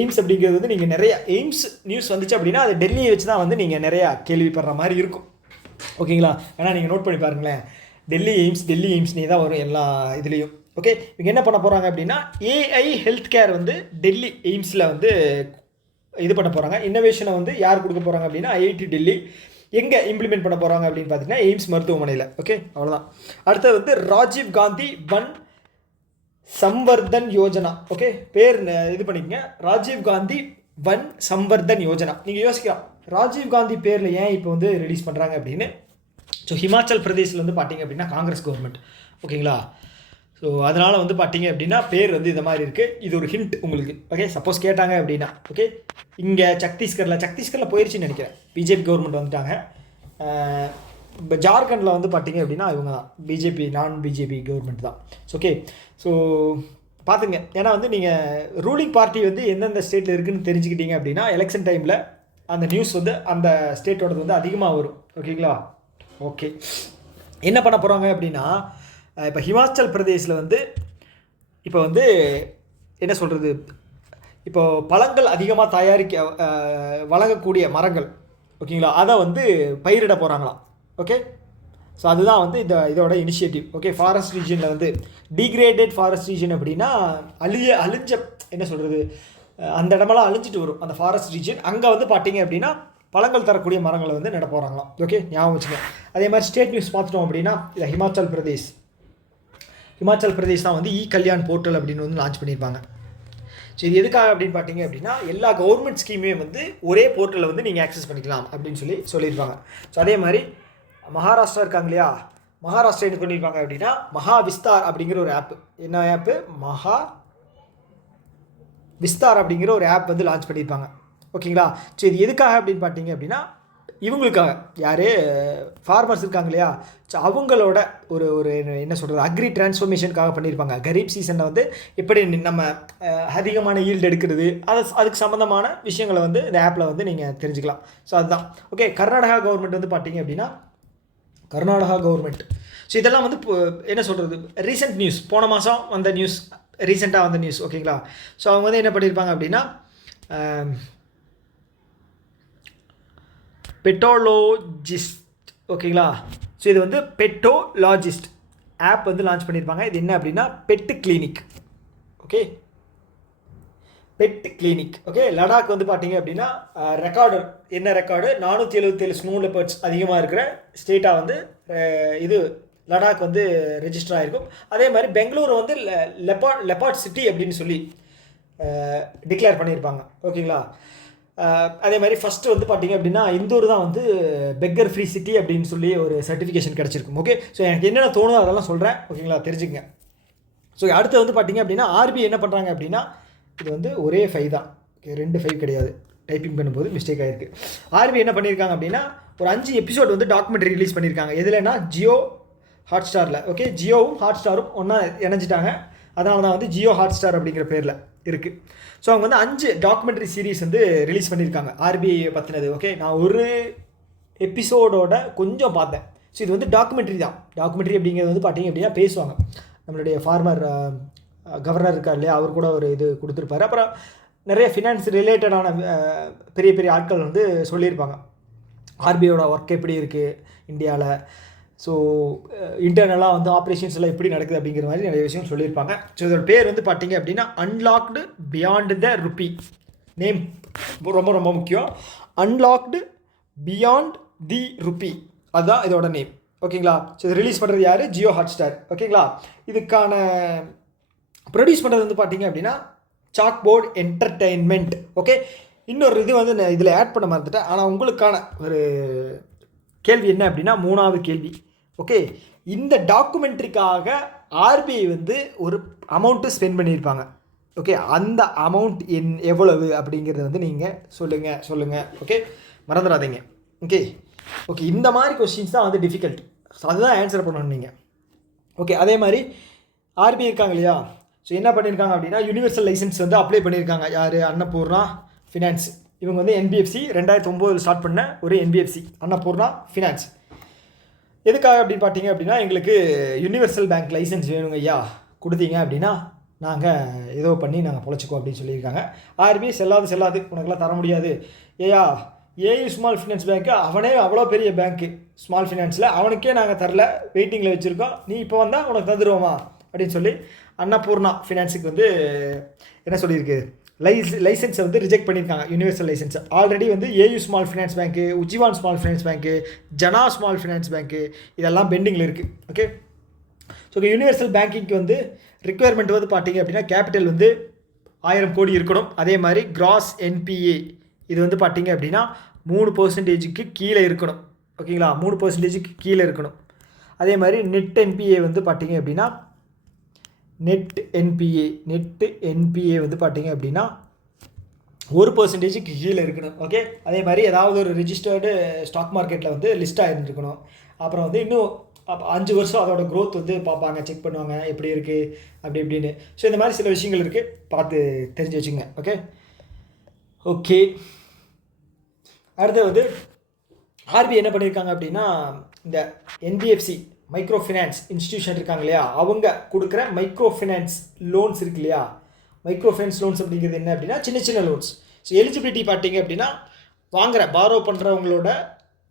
AIIMS அப்படிங்கிறது வந்து நீங்கள் நிறைய எய்ம்ஸ் நியூஸ் வந்துச்சு அப்படின்னா அது டெல்லியை வச்சு தான் வந்து நீங்கள் நிறையா கேள்விப்படுற மாதிரி இருக்கும். ஓகேங்களா, ஏன்னா நீங்கள் நோட் பண்ணி பாருங்களேன், டெல்லி எய்ம்ஸ்னே தான் வரும் எல்லா இதுலேயும். ஓகே, இவங்க என்ன பண்ண போகிறாங்க அப்படின்னா ஏஐ ஹெல்த் கேர் வந்து டெல்லி எய்ம்ஸில் வந்து இது பண்ண போகிறாங்க. இன்னோவேஷனை வந்து யார் கொடுக்க போகிறாங்க அப்படின்னா ஐஐடி டெல்லி. எங்கே இம்ப்ளிமெண்ட் பண்ண போகிறாங்க அப்படின்னு பார்த்தீங்கன்னா எய்ம்ஸ் மருத்துவமனையில். ஓகே, அவ்வளோதான். அடுத்தது வந்து ராஜீவ் காந்தி வன் சம்வர்தன் யோஜனா. ஓகே, பேர் இது பண்ணிக்கங்க, ராஜீவ் காந்தி வன் சம்வர்தன் யோஜனா. நீங்கள் யோசிக்கலாம் ராஜீவ் காந்தி பேரில் ஏன் இப்போ வந்து ரிலீஸ் பண்ணுறாங்க அப்படின்னு. ஸோ ஹிமாச்சல் பிரதேசில் வந்து பார்த்தீங்க அப்படின்னா காங்கிரஸ் கவர்மெண்ட். ஓகேங்களா, ஸோ அதனால் வந்து பார்த்தீங்க அப்படின்னா பேர் வந்து இந்த மாதிரி இருக்குது. இது ஒரு ஹிண்ட் உங்களுக்கு. ஓகே, சப்போஸ் கேட்டாங்க அப்படின்னா. ஓகே, இங்கே சத்தீஸ்கரில் போயிடுச்சுன்னு நினைக்கிறேன், பிஜேபி கவர்மெண்ட் வந்துட்டாங்க. இப்போ ஜார்க்கண்டில் வந்து பார்த்தீங்க அப்படின்னா இவங்க தான் பிஜேபி, நான் பிஜேபி கவர்மெண்ட் தான். ஓகே, ஸோ பார்த்துங்க, ஏன்னா வந்து நீங்கள் ரூலிங் பார்ட்டி வந்து எந்தெந்த ஸ்டேட்டில் இருக்குதுன்னு தெரிஞ்சுக்கிட்டீங்க அப்படின்னா எலெக்ஷன் டைமில் அந்த நியூஸ் வந்து அந்த ஸ்டேட்டோடது வந்து அதிகமாக வரும். ஓகேங்களா, ஓகே. என்ன பண்ண போகிறாங்க அப்படின்னா இப்போ ஹிமாச்சல் பிரதேசில் வந்து இப்போ வந்து என்ன சொல்கிறது, இப்போ பழங்கள் அதிகமாக வழங்கக்கூடிய மரங்கள். ஓகேங்களா, அதை வந்து பயிரிட போகிறாங்களாம். ஓகே, ஸோ அதுதான் வந்து இதோட இனிஷியேட்டிவ். ஓகே, ஃபாரஸ்ட் ரீஜனில் வந்து டீக்ரேடட் ஃபாரஸ்ட் ரீஜன் அப்படின்னா அழிஞ்ச என்ன சொல்கிறது, அந்த இடமெல்லாம் அழிஞ்சிட்டு வரும் அந்த ஃபாரஸ்ட் ரீஜன். அங்கே வந்து பார்த்தீங்க அப்படின்னா பழங்கள் தரக்கூடிய மரங்களை வந்து நட போகிறாங்களாம். ஓகே, ஞாபகம் வச்சுங்க. அதே மாதிரி ஸ்டேட் நியூஸ் பார்த்துட்டோம் அப்படின்னா இதை ஹிமாச்சல் பிரதேஷ் தான் வந்து கல்யாண் போர்ட்டல் அப்படின்னு வந்து லான்ச் பண்ணியிருப்பாங்க. ஸோ இது எதுக்காக அப்படின்னு பார்த்தீங்க அப்படின்னா எல்லா கவர்மெண்ட் ஸ்கீமே வந்து ஒரே போர்ட்டலில் வந்து நீங்கள் ஆக்சஸ் பண்ணிக்கலாம் அப்படின்னு சொல்லியிருப்பாங்க. ஸோ அதே மாதிரி மகாராஷ்டிரா இருக்காங்க இல்லையா, மகாராஷ்டிரா என்ன பண்ணியிருப்பாங்க அப்படின்னா மகா விஸ்தார் அப்படிங்கிற ஒரு ஆப்பு. என்ன ஆப்பு? மகா விஸ்தார் அப்படிங்கிற ஒரு ஆப் வந்து லான்ச் பண்ணியிருப்பாங்க. ஓகேங்களா, ஸோ இது எதுக்காக அப்படின்னு பார்த்தீங்க அப்படின்னா இவங்களுக்காக, யார் ஃபார்மர்ஸ் இருக்காங்க இல்லையா, ஸோ அவங்களோட ஒரு என்ன சொல்கிறது அக்ரி டிரான்ஸ்ஃபர்மேஷனுக்காக பண்ணியிருப்பாங்க. கரீப் சீசனில் வந்து எப்படி நம்ம அதிகமான ஈல்டு எடுக்கிறது, அதுக்கு சம்மந்தமான விஷயங்களை வந்து இந்த ஆப்பில் வந்து நீங்கள் தெரிஞ்சுக்கலாம். ஸோ அதுதான். ஓகே, கர்நாடகா கவர்மெண்ட் வந்து பார்த்தீங்க அப்படின்னா ஸோ இதெல்லாம் வந்து என்ன சொல்கிறது ரீசெண்ட் நியூஸ், போன மாதம் வந்த நியூஸ், ரீசெண்டாக வந்த நியூஸ். ஓகேங்களா, ஸோ அவங்க வந்து என்ன பண்ணியிருப்பாங்க அப்படின்னா பெட்டோலாஜிஸ்ட். ஓகேங்களா, ஸோ இது வந்து பெட்டோலாஜிஸ்ட் ஆப் வந்து லான்ச் பண்ணியிருப்பாங்க. இது என்ன அப்படின்னா pet clinic. Okay, pet clinic. Okay, Ladakh வந்து பார்த்தீங்க அப்படின்னா ரெக்கார்டு 477 ஸ்னோ லெப்பர்ட்ஸ் அதிகமாக இருக்கிற ஸ்டேட்டாக வந்து இது லடாக் வந்து ரெஜிஸ்டர் ஆகிருக்கும். அதே மாதிரி பெங்களூரை வந்து லெப்பார்ட் சிட்டி அப்படின்னு சொல்லி டிக்ளேர் பண்ணியிருப்பாங்க. ஓகேங்களா, அதே மாதிரி ஃபஸ்ட்டு வந்து பார்த்தீங்க அப்படின்னா இந்தூர் தான் வந்து பெக்கர் ஃப்ரீ சிட்டி அப்படின்னு சொல்லி ஒரு சர்டிஃபிகேஷன் கிடச்சிருக்கும். ஓகே, ஸோ எனக்கு என்னென்ன தோணுதோ அதெல்லாம் சொல்கிறேன். ஓகேங்களா, தெரிஞ்சுக்கங்க. ஸோ அடுத்து வந்து பார்த்தீங்க அப்படின்னா ஆர்பிஐ என்ன பண்ணுறாங்க அப்படின்னா இது வந்து ஒரே 5 தான், 2 5 கிடையாது, டைப்பிங் பண்ணும்போது மிஸ்டேக் ஆகிருக்கு. ஆர்பிஐ என்ன பண்ணியிருக்காங்க அப்படின்னா ஒரு 5 எபிசோட் வந்து டாக்குமெண்ட்ரி ரிலீஸ் பண்ணியிருக்காங்க. எதுலன்னா ஜியோ ஹாட்ஸ்டாரில். ஓகே, ஜியோவும் ஹாட்ஸ்டாரும் ஒன்றா இணைஞ்சிட்டாங்க, அதனால தான் வந்து ஜியோ ஹாட்ஸ்டார் அப்படிங்கிற பேரில் இருக்குது. ஸோ அவங்க வந்து 5 டாக்குமெண்ட்ரி சீரீஸ் வந்து ரிலீஸ் பண்ணியிருக்காங்க ஆர்பிஐ பற்றினது. ஓகே, நான் ஒரு எபிசோடோட கொஞ்சம் பார்த்தேன். ஸோ இது வந்து டாக்குமெண்ட்ரி தான். டாக்குமெண்ட்ரி அப்படிங்கிறது வந்து பார்த்தீங்க அப்படின்னா பேசுவாங்க. நம்மளுடைய ஃபார்மர் கவர்னர் இருக்கார் இல்லையா, அவர் கூட ஒரு இது கொடுத்துருப்பாரு. அப்புறம் நிறைய ஃபினான்ஸ் ரிலேட்டடான பெரிய பெரிய ஆட்கள் வந்து சொல்லியிருப்பாங்க ஆர்பிஐயோட ஒர்க் எப்படி இருக்குது இந்தியாவில், ஸோ இன்டர்னலாக வந்து ஆப்ரேஷன்ஸ் எல்லாம் எப்படி நடக்குது அப்படிங்கிற மாதிரி நிறைய விஷயம் சொல்லியிருப்பாங்க. ஸோ இதோட பேர் வந்து பார்த்தீங்க அப்படின்னா unlocked beyond the rupee. Name ரொம்ப ரொம்ப முக்கியம். அன்லாக்டு பியாண்ட் தி ருப்பி, அதுதான் இதோட நேம். ஓகேங்களா. ஸோ இது ரிலீஸ் பண்ணுறது யார்? ஜியோ ஹாட்ஸ்டார். ஓகேங்களா. இதுக்கான ப்ரொடியூஸ் பண்ணுறது வந்து பார்த்தீங்க அப்படின்னா சாக் போர்ட் என்டர்டெயின்மெண்ட். ஓகே. இன்னொரு இது வந்து நான் இதில் ஆட் பண்ண மறந்துட்டேன். ஆனால் உங்களுக்கான ஒரு கேள்வி என்ன அப்படின்னா 3வது கேள்வி. ஓகே. இந்த டாக்குமெண்ட்ரிக்காக ஆர்பிஐ வந்து ஒரு அமௌண்ட்டு ஸ்பெண்ட் பண்ணியிருப்பாங்க. ஓகே. அந்த அமௌண்ட் எவ்வளவு அப்படிங்கிறத வந்து நீங்கள் சொல்லுங்கள். ஓகே, மறந்துடாதீங்க. ஓகே. இந்த மாதிரி கொஸ்டின்ஸ் தான் வந்து டிஃபிகல்ட். ஸோ அதுதான் ஆன்சர் பண்ணணும் நீங்கள். ஓகே. அதே மாதிரி ஆர்பிஐ இருக்காங்க இல்லையா, ஸோ என்ன பண்ணியிருக்காங்க அப்படின்னா யூனிவர்சல் லைசன்ஸ் வந்து அப்ளை பண்ணியிருக்காங்க. யார்? அன்னபூர்ணா ஃபினான்ஸ். இவங்க வந்து என்பிஎஃப்சி 2009 ஸ்டார்ட் பண்ண ஒரு என்பிஎஃப்சி அன்னபூர்ணா ஃபினான்ஸ். எதுக்காக அப்படின்னு பார்த்தீங்க அப்படின்னா எங்களுக்கு யூனிவர்சல் பேங்க் லைசன்ஸ் வேணுங்க ஐயா, கொடுத்தீங்க அப்படின்னா நாங்கள் ஏதோ பண்ணி நாங்கள் பொழைச்சிக்கோம் அப்படின்னு சொல்லியிருக்காங்க. ஆர்பிஐ செல்லாது உனக்கெல்லாம் தர முடியாது. ஏயா ஏயு ஸ்மால் ஃபினான்ஸ் பேங்க்கு அவனே அவ்வளோ பெரிய பேங்க்கு ஸ்மால் ஃபினான்ஸில், அவனுக்கே நாங்கள் தரல, வெயிட்டிங்கில் வச்சுருக்கோம், நீ இப்போ வந்தால் உனக்கு தந்துடுவோமா அப்படின்னு சொல்லி அன்னபூர்ணா ஃபினான்ஸுக்கு வந்து என்ன சொல்லியிருக்கு, லைசன்ஸை வந்து ரிஜெக்ட் பண்ணியிருக்காங்க. யூனிவர்சல் லைசன்ஸ் ஆல்ரெடி வந்து ஏயு ஸ்மால் ஃபினான்ஸ் பேங்க்கு, உஜ்ஜீவான் ஸ்மால் ஃபினான்ஸ் பேங்க்கு, ஜனா ஸ்மால் ஃபினான்ஸ் பேங்க்கு இதெல்லாம் பெண்டிங்கில் இருக்குது. ஓகே. ஸோ யூனிவர்சல் பேங்கிங்க்கு வந்து ரிக்குவயர்மெண்ட் வந்து பார்த்தீங்க அப்படின்னா கேபிட்டல் வந்து 1000 கோடி இருக்கணும். அதே மாதிரி கிராஸ் என்பிஏ இது வந்து பார்த்தீங்க அப்படின்னா 3% கீழே இருக்கணும். ஓகேங்களா. 3% கீழே இருக்கணும். அதே மாதிரி நெட் என்பிஏ வந்து பார்த்தீங்க அப்படின்னா நெட் என்பிஏ வந்து பார்த்தீங்க அப்படின்னா 1% கீழே இருக்கணும். ஓகே. அதே மாதிரி ஏதாவது ஒரு ரிஜிஸ்டர்டு ஸ்டாக் மார்க்கெட்டில் வந்து லிஸ்ட் ஆகிருந்துருக்கணும். அப்புறம் வந்து இன்னும் 5 வருஷம் அதோட க்ரோத் வந்து பார்ப்பாங்க, செக் பண்ணுவாங்க எப்படி இருக்குது அப்படி இப்படின்னு. ஸோ இந்த மாதிரி சில விஷயங்கள் இருக்குது, பார்த்து தெரிஞ்சு வச்சுங்க. ஓகே. அடுத்து வந்து ஆர்பிஐ என்ன பண்ணியிருக்காங்க அப்படின்னா இந்த என்பிஎஃப்சி மைக்ரோ ஃபினான்ஸ் இன்ஸ்டிடியூஷன் இருக்காங்க இல்லையா, அவங்க கொடுக்குற மைக்ரோ ஃபினான்ஸ் லோன்ஸ் இருக்கு இல்லையா. மைக்ரோ ஃபினான்ஸ் லோன்ஸ் அப்படிங்கிறது என்ன அப்படின்னா சின்ன லோன்ஸ். ஸோ எலிஜிபிலிட்டி பார்த்தீங்க அப்படின்னா பாரோ பண்ணுறவங்களோட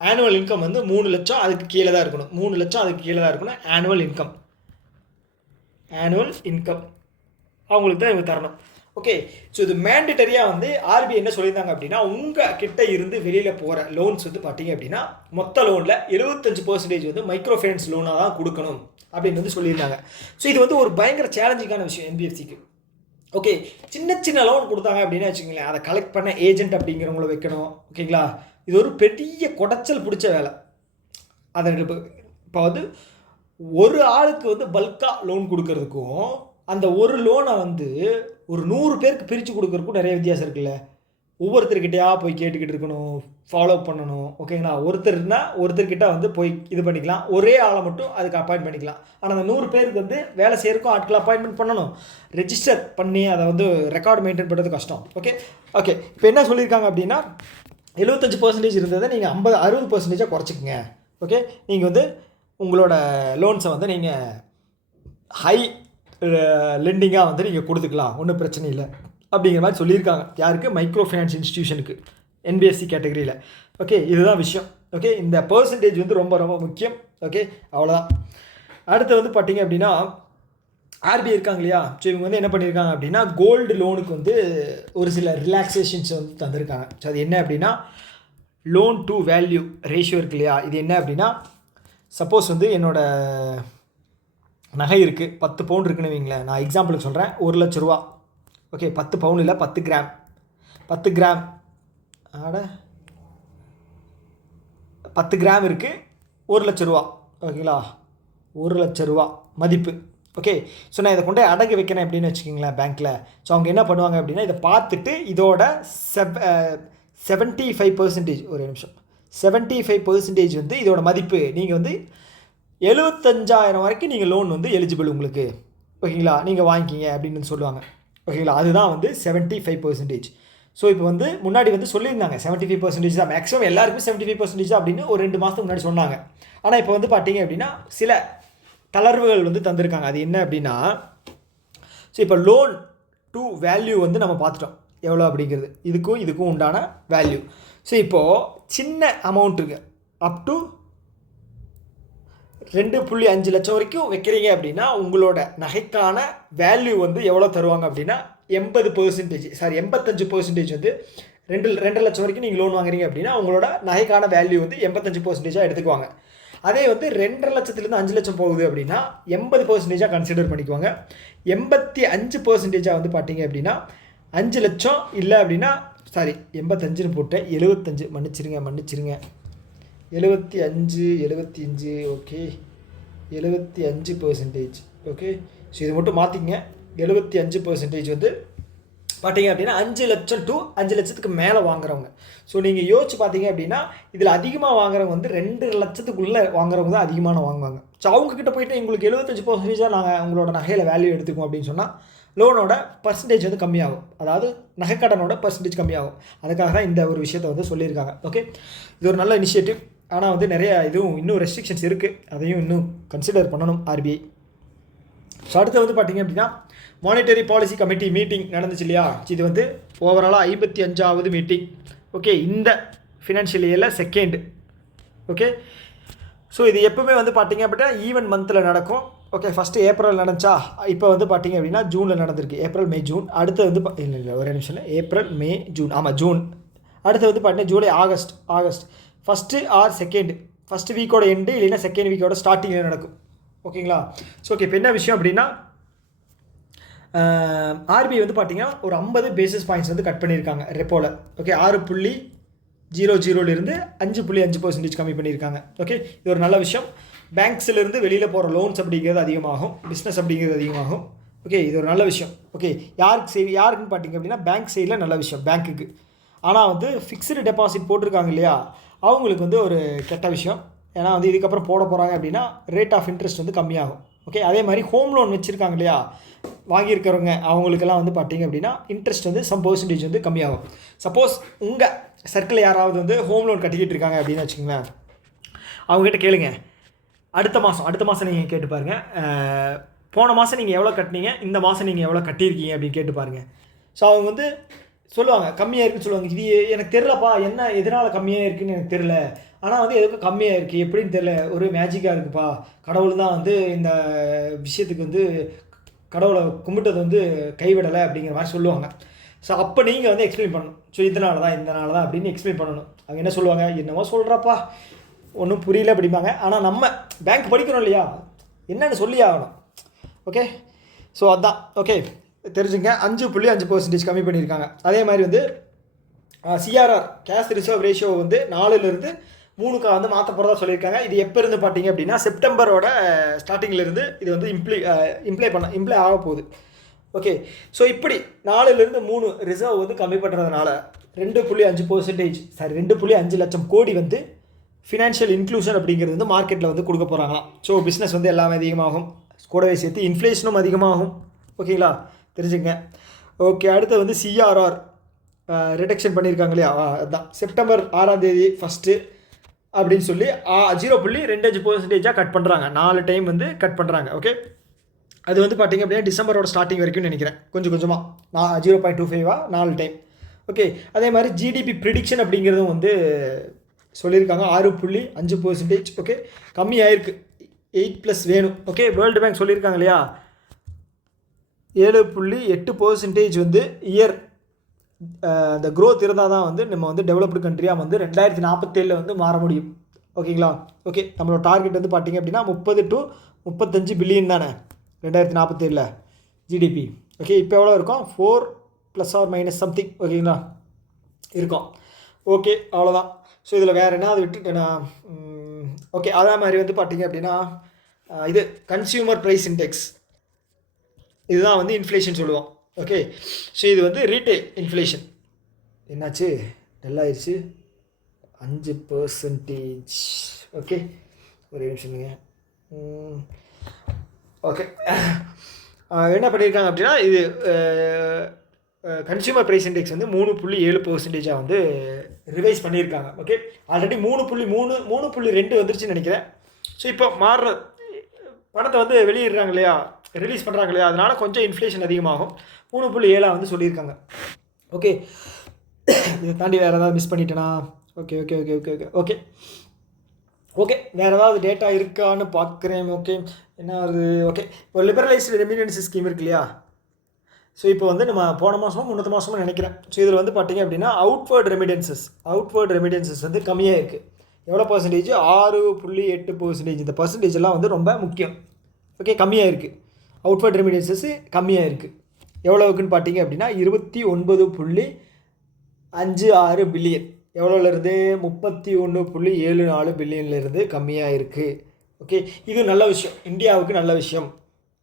ஆனுவல் இன்கம் வந்து 3 லட்சம் அதுக்கு கீழே தான் இருக்கணும். 3 லட்சம் அதுக்கு கீழே தான் இருக்கணும். ஆனுவல் இன்கம் அவங்களுக்கு தான் இவங்க தரணும். ஓகே. ஸோ இது மேண்டட்டரியாக வந்து ஆர்பிஐ என்ன சொல்லியிருந்தாங்க அப்படின்னா உங்கள் கிட்ட இருந்து வெளியில் போகிற லோன்ஸ் வந்து பார்த்தீங்க அப்படின்னா மொத்த லோனில் 75% வந்து மைக்ரோ ஃபைனான்ஸ் லோனாக தான் கொடுக்கணும் அப்படின்னு வந்து சொல்லியிருந்தாங்க. ஸோ இது வந்து ஒரு பயங்கர சேலஞ்சிங்கான விஷயம் என்பிஎஃப்சிக்கு. ஓகே. சின்ன லோன் கொடுத்தாங்க அப்படின்னு வச்சுக்கோங்களேன், அதை கலெக்ட் பண்ண ஏஜென்ட் அப்படிங்கிறவங்கள வைக்கணும். ஓகேங்களா. இது ஒரு பெரிய குடைச்சல் பிடிச்ச வேலை. அதை இப்போ வந்து ஒரு ஆளுக்கு வந்து பல்காக லோன் கொடுக்கறதுக்கும் அந்த ஒரு லோனை வந்து ஒரு 100 பேருக்கு பிரித்து கொடுக்குறதுக்கும் நிறைய வித்தியாசம் இருக்குல்ல. ஒவ்வொருத்தர்கிட்டையா போய் கேட்டுக்கிட்டு இருக்கணும், ஃபாலோ பண்ணணும். ஓகேங்களா. ஒருத்தர்கிட்ட வந்து போய் இது பண்ணிக்கலாம், ஒரே ஆளை மட்டும் அதுக்கு அப்பாயின்ட் பண்ணிக்கலாம். ஆனால் அந்த 100 பேருக்கு வந்து வேலை செய்யறதுக்கும் ஆட்களை அப்பாயின்மெண்ட் பண்ணணும், ரெஜிஸ்டர் பண்ணி அதை வந்து ரெக்கார்டு மெயின்டைன் பண்ணுறது கஷ்டம். ஓகே. இப்போ என்ன சொல்லியிருக்காங்க அப்படின்னா 75% இருந்ததை நீங்கள் 60% குறைச்சிக்கங்க. ஓகே. நீங்கள் வந்து உங்களோட லோன்ஸை வந்து நீங்கள் ஹை லெண்டிங்காக வந்து நீங்கள் கொடுத்துக்கலாம், ஒன்றும் பிரச்சனை இல்லை அப்படிங்கிற மாதிரி சொல்லியிருக்காங்க. யாருக்கு? மைக்ரோ ஃபைனான்ஸ் இன்ஸ்டிடியூஷனுக்கு என்பிஎஸ்சி கேட்டகரியில். ஓகே. இதுதான் விஷயம். ஓகே. இந்த பர்சன்டேஜ் வந்து ரொம்ப ரொம்ப முக்கியம். ஓகே. அவ்வளோதான். அடுத்து வந்து பார்த்தீங்க அப்படின்னா ஆர்பிஐ இருக்காங்க இல்லையா, ஸோ இவங்க வந்து என்ன பண்ணியிருக்காங்க அப்படின்னா கோல்டு லோனுக்கு வந்து ஒரு சில ரிலாக்ஸேஷன்ஸ் வந்து தந்திருக்காங்க. ஸோ அது என்ன அப்படின்னா லோன் டு வேல்யூ ரேஷியோ இருக்கு இல்லையா, இது என்ன அப்படின்னா சப்போஸ் வந்து என்னோடய நகை இருக்குது, 10 பவுன் இருக்குன்னு வைங்களேன், நான் எக்ஸாம்பிளுக்கு சொல்கிறேன், 1 லட்ச ரூபா. ஓகே. 10 பவுன் இல்லை, 10 கிராம் 10 கிராம் இருக்குது, 1 லட்ச ரூபா. ஓகேங்களா. 1 லட்ச ரூபா மதிப்பு. ஓகே. ஸோ நான் இதை கொண்டு அடகு வைக்கிறேன் அப்படின்னு வச்சுக்கிங்களேன் பேங்க்கில். ஸோ அவங்க என்ன பண்ணுவாங்க அப்படின்னா இதை பார்த்துட்டு இதோட 75% ஒரு நிமிஷம் 75% வந்து இதோட மதிப்பு நீங்கள் வந்து 75,000 வரைக்கும் நீங்கள் லோன் வந்து எலிஜிபிள் உங்களுக்கு. ஓகேங்களா. நீங்கள் வாங்கிக்கிங்க அப்படின்னு சொல்லுவாங்க. ஓகேங்களா. அதுதான் வந்து 75%. ஸோ இப்போ வந்து முன்னாடி வந்து சொல்லியிருந்தாங்க 75% தான் மேக்ஸிமம் எல்லாருக்கும் 75% தான் அப்படின்னு ஒரு 2 மாதத்துக்கு முன்னாடி சொன்னாங்க. ஆனால் இப்போ வந்து பார்த்தீங்க அப்படின்னா சில தளர்வுகள் வந்து தந்திருக்காங்க. அது என்ன அப்படின்னா, ஸோ இப்போ லோன் டு வேல்யூ வந்து நம்ம பார்த்துட்டோம் எவ்வளோ அப்படிங்கிறது, இதுக்கும் உண்டான வேல்யூ. ஸோ இப்போது சின்ன அமௌண்ட்டுக்கு அப் டு 2.5 லட்சம் வரைக்கும் வைக்கிறீங்க அப்படின்னா உங்களோட நகைக்கான வேல்யூ வந்து எவ்வளோ தருவாங்க அப்படின்னா 85% வந்து 2 லட்சம் வரைக்கும் நீங்கள் லோன் வாங்குறீங்க அப்படின்னா உங்களோட நகைக்கான வேல்யூ வந்து 85% எடுத்துக்குவாங்க. அதே வந்து 2.5 லட்சத்துலேருந்து 5 லட்சம் போகுது அப்படின்னா 80% கன்சிடர் பண்ணிக்குவாங்க. 85% வந்து பார்த்தீங்க அப்படின்னா 5 லட்சம் இல்லை அப்படின்னா 85ன்னு போட்டேன், 75 மன்னிச்சிருங்க 75 ஓகே 75% ஓகே. ஸோ இது மட்டும் மாற்றிங்க. 75% வந்து பார்த்தீங்க அப்படின்னா 5 லட்சம் டு 5 லட்சத்துக்கு மேலே வாங்குறவங்க. ஸோ நீங்கள் யோசிச்சு பார்த்தீங்க அப்படின்னா இதில் அதிகமாக வாங்குறவங்க வந்து 2 லட்சத்துக்குள்ளே வாங்குறவங்க தான் அதிகமான வாங்குவாங்க. ஸோ அவங்கக்கிட்ட போயிட்டு எங்களுக்கு 75% நாங்கள் உங்களோட நகையில் வேல்யூ எடுத்துக்குவோம் அப்படின்னு சொன்னால் லோனோட பர்சன்டேஜ் வந்து கம்மியாகும், அதாவது நகைக்கடனோட பர்சன்டேஜ் கம்மியாகும். அதுக்காக தான் இந்த ஒரு விஷயத்தை வந்து சொல்லியிருக்காங்க. ஓகே, இது ஒரு நல்ல இனிஷியேட்டிவ். ஆனால் வந்து நிறைய இன்னும் ரெஸ்ட்ரிக்ஷன்ஸ் இருக்குது, அதையும் இன்னும் கன்சிடர் பண்ணணும் RBI. ஸோ அடுத்து வந்து பார்த்திங்க அப்படின்னா மானிட்டரி பாலிசி கமிட்டி மீட்டிங் நடந்துச்சு இல்லையா, இது வந்து ஓவராலாக 55வது மீட்டிங். ஓகே, இந்த ஃபினான்ஷியல் இயரில் செகண்ட். ஓகே, ஸோ இது எப்போவுமே வந்து பார்த்திங்க அப்படின்னா ஈவன் மந்தில் நடக்கும். ஓகே, ஃபஸ்ட்டு ஏப்ரல் நடந்துச்சா, இப்போ வந்து பார்த்திங்க அப்படின்னா ஜூனில் நடந்திருக்கு. April May June. அடுத்து வந்து இல்லை ஒரே நிமிஷம், ஏப்ரல் மே ஜூன், ஆமாம் ஜூன். அடுத்து வந்து பார்த்திங்கன்னா July August first or second, first வீக்கோட எண்டு இல்லைன்னா செகண்ட் வீக்கோட ஸ்டார்டிங்கில் நடக்கும். ஓகேங்களா. ஸோ ஓகே, இப்போ என்ன விஷயம் அப்படின்னா RBI வந்து பார்த்திங்கன்னா ஒரு 50 பேசிஸ் பாயிண்ட்ஸ் வந்து கட் பண்ணியிருக்காங்க ரெப்போவில். ஓகே, 6.00லேருந்து 5.5% கம்மி பண்ணியிருக்காங்க. ஓகே, இது ஒரு நல்ல விஷயம். பேங்க்ஸ்லேருந்து வெளியில் போகிற லோன்ஸ் அப்படிங்கிறது அதிகமாகும், பிஸ்னஸ் அப்படிங்கிறது அதிகமாகும். ஓகே, இது ஒரு நல்ல விஷயம். ஓகே, யாருக்குன்னு பார்த்தீங்க அப்படின்னா பேங்க் சைடில் நல்ல விஷயம் பேங்க்குக்கு. ஆனால் வந்து ஃபிக்ஸ்டு டெபாசிட் போட்டிருக்காங்க இல்லையா, அவங்களுக்கு வந்து ஒரு கெட்ட விஷயம். ஏன்னா வந்து இதுக்கப்புறம் போட போகிறாங்க அப்படின்னா ரேட் ஆஃப் இன்ட்ரெஸ்ட் வந்து கம்மியாகும். ஓகே, அதே மாதிரி ஹோம் லோன் வச்சுருக்காங்க இல்லையா வாங்கியிருக்கிறவங்க, அவங்களுக்கெல்லாம் வந்து பார்த்திங்க அப்படின்னா இன்ட்ரெஸ்ட் வந்து சம் பர்சன்டேஜ் வந்து கம்மியாகும். சப்போஸ் உங்கள் சர்க்கிள் யாராவது வந்து ஹோம் லோன் கட்டிக்கிட்டு இருக்காங்க அப்படின்னு வச்சுக்கோங்களேன், அவங்ககிட்ட கேளுங்க. அடுத்த மாதம் நீங்கள் கேட்டு பாருங்கள், போன மாதம் நீங்கள் எவ்வளோ கட்டினீங்க, இந்த மாதம் நீங்கள் எவ்வளோ கட்டியிருக்கீங்க அப்படின்னு கேட்டு பாருங்கள். ஸோ அவங்க வந்து சொல்லுவாங்க கம்மியாக இருக்குன்னு சொல்லுவாங்க. இது எனக்கு தெரிலப்பா, எதனால் கம்மியாக இருக்குதுன்னு எனக்கு தெரில, ஆனால் வந்து எதுக்கும் கம்மியாக இருக்குது எப்படின்னு தெரில, ஒரு மேஜிக்காக இருக்குப்பா, கடவுள் தான் வந்து இந்த விஷயத்துக்கு வந்து கடவுளை கும்பிட்டது வந்து கைவிடலை அப்படிங்கிற மாதிரி சொல்லுவாங்க. ஸோ அப்போ நீங்கள் வந்து எக்ஸ்பிளைன் பண்ணணும். ஸோ இதனால தான் அப்படின்னு எக்ஸ்பிளைன் பண்ணணும். அவங்க என்ன சொல்லுவாங்க, என்னமோ சொல்கிறப்பா ஒன்றும் புரியல அப்படிம்பாங்க. ஆனால் நம்ம பேங்க் படிக்கணும் இல்லையா, என்னென்னு சொல்லி ஆகணும். ஓகே, ஸோ அதுதான். ஓகே, தெரிஞ்சுங்க. 5.5% கம்மி பண்ணியிருக்காங்க. அதே மாதிரி வந்து CRR கேஷ் ரிசர்வ் ரேஷியோ வந்து 4லேருந்து 3க்கு வந்து மாற்ற போகிறதா சொல்லியிருக்காங்க. இது எப்போ இருந்து பார்த்தீங்க அப்படின்னா செப்டம்பரோட ஸ்டார்டிங்கிலேருந்து இது வந்து இம்ப்ளை ஆக போகுது. ஓகே, ஸோ இப்படி 4லேருந்து 3 ரிசர்வ் வந்து கம்மி பண்ணுறதுனால 2.5 லட்சம் கோடி வந்து ஃபினான்ஷியல் இன்க்ளூஷன் அப்படிங்கிறது வந்து மார்க்கெட்டில் வந்து கொடுக்க போகிறாங்களாம். ஸோ பிஸ்னஸ் வந்து எல்லாமே அதிகமாகும், கூடவே சேர்த்து இன்ஃப்ளேஷனும் அதிகமாகும். ஓகேங்களா, தெரிஞ்சுங்க. ஓகே, அடுத்து வந்து CRR ரிடக்ஷன் பண்ணியிருக்காங்க இல்லையா, அதுதான் செப்டம்பர் 6ஆம் தேதி ஃபஸ்ட்டு அப்படின்னு சொல்லி 0.25% கட் பண்ணுறாங்க. 4 டைம் வந்து கட் பண்ணுறாங்க. ஓகே, அது வந்து பார்த்திங்க அப்படின்னா டிசம்பரோட ஸ்டார்டிங் வரைக்கும் நினைக்கிறேன், கொஞ்சமாக 0.25 4 டைம். ஓகே, அதே மாதிரி GDP ப்ரிடிக்ஷன் அப்படிங்கிறதும் வந்து சொல்லியிருக்காங்க 6.5%. ஓகே, கம்மியாயிருக்கு, 8+ வேணும். ஓகே, வேர்ல்டு பேங்க் சொல்லியிருக்காங்க இல்லையா 7.8% வந்து இயர் இந்த க்ரோத் இருந்தால் தான் வந்து நம்ம வந்து டெவலப்டு கண்ட்ரியாக வந்து 2047 வந்து மாற முடியும். ஓகேங்களா. ஓகே, நம்மளோட டார்கெட் வந்து பார்த்திங்க அப்படின்னா 30 to 35 பில்லியன் தானே 2047 GDP. ஓகே, இப்போ எவ்வளோ இருக்கும், 4± சம்திங். ஓகேங்களா, இருக்கும். ஓகே, அவ்வளோதான். ஸோ இதில் வேறு என்ன விட்டுட்டேன்னா, ஓகே, அதே மாதிரி வந்து பார்த்திங்க அப்படின்னா இது கன்சியூமர் ப்ரைஸ் இண்டெக்ஸ், இதுதான் வந்து இன்ஃப்ளேஷன் சொல்லுவோம். ஓகே, ஸோ இது வந்து ரீட்டைல் இன்ஃப்ளேஷன் என்னாச்சு, டல்லாகிடுச்சு 5%. ஓகே, ஒரு நிமிஷம்ங்க. ஓகே, என்ன பண்ணியிருக்காங்க அப்படின்னா இது கன்சியூமர் ப்ரைஸ் இண்டெக்ஸ் வந்து 3.7% வந்து ரிவைஸ் பண்ணியிருக்காங்க. ஓகே, ஆல்ரெடி 3.2 வந்துருச்சுன்னு நினைக்கிறேன். ஸோ இப்போ மாறுற பணத்தை வந்து வெளியிடுறாங்க இல்லையா, ரிலீஸ் பண்ணுறாங்க இல்லையா, அதனால் கொஞ்சம் இன்ஃப்ளேஷன் அதிகமாகும். 3.7 வந்து சொல்லியிருக்காங்க. ஓகே, இதை தாண்டி வேறு ஏதாவது மிஸ் பண்ணிட்டேனா? Okay okay okay okay okay okay okay வேறு ஏதாவது டேட்டா இருக்கான்னு பார்க்குறேன். ஓகே, என்ன வருது? ஓகே, இப்போ லிபரலைஸ்டு ரெமிடன்ஸ் ஸ்கீம் இருக்கு இல்லையா, ஸோ இப்போ வந்து நம்ம போன மாதமும் முன்னத்த மாதமும் நினைக்கிறேன். ஸோ இதில் வந்து பார்த்திங்க அப்படின்னா அவுட்வேர்ட் ரெமிடன்சஸ் வந்து கம்மியாக இருக்குது. எவ்வளோ பர்சன்டேஜ்? 6.8%. இந்த பர்சன்டேஜெல்லாம் வந்து ரொம்ப முக்கியம். ஓகே, கம்மியாக இருக்குது. அவுட்வேர்ட் ரெமிடன்சஸ் கம்மியாக இருக்குது. எவ்வளோவுக்குன்னு பார்த்தீங்க அப்படின்னா 29.56 பில்லியன். எவ்வளோலேருந்து? 31.74 பில்லியன்லேருந்து கம்மியாக இருக்குது. ஓகே, இது நல்ல விஷயம், இந்தியாவுக்கு நல்ல விஷயம்.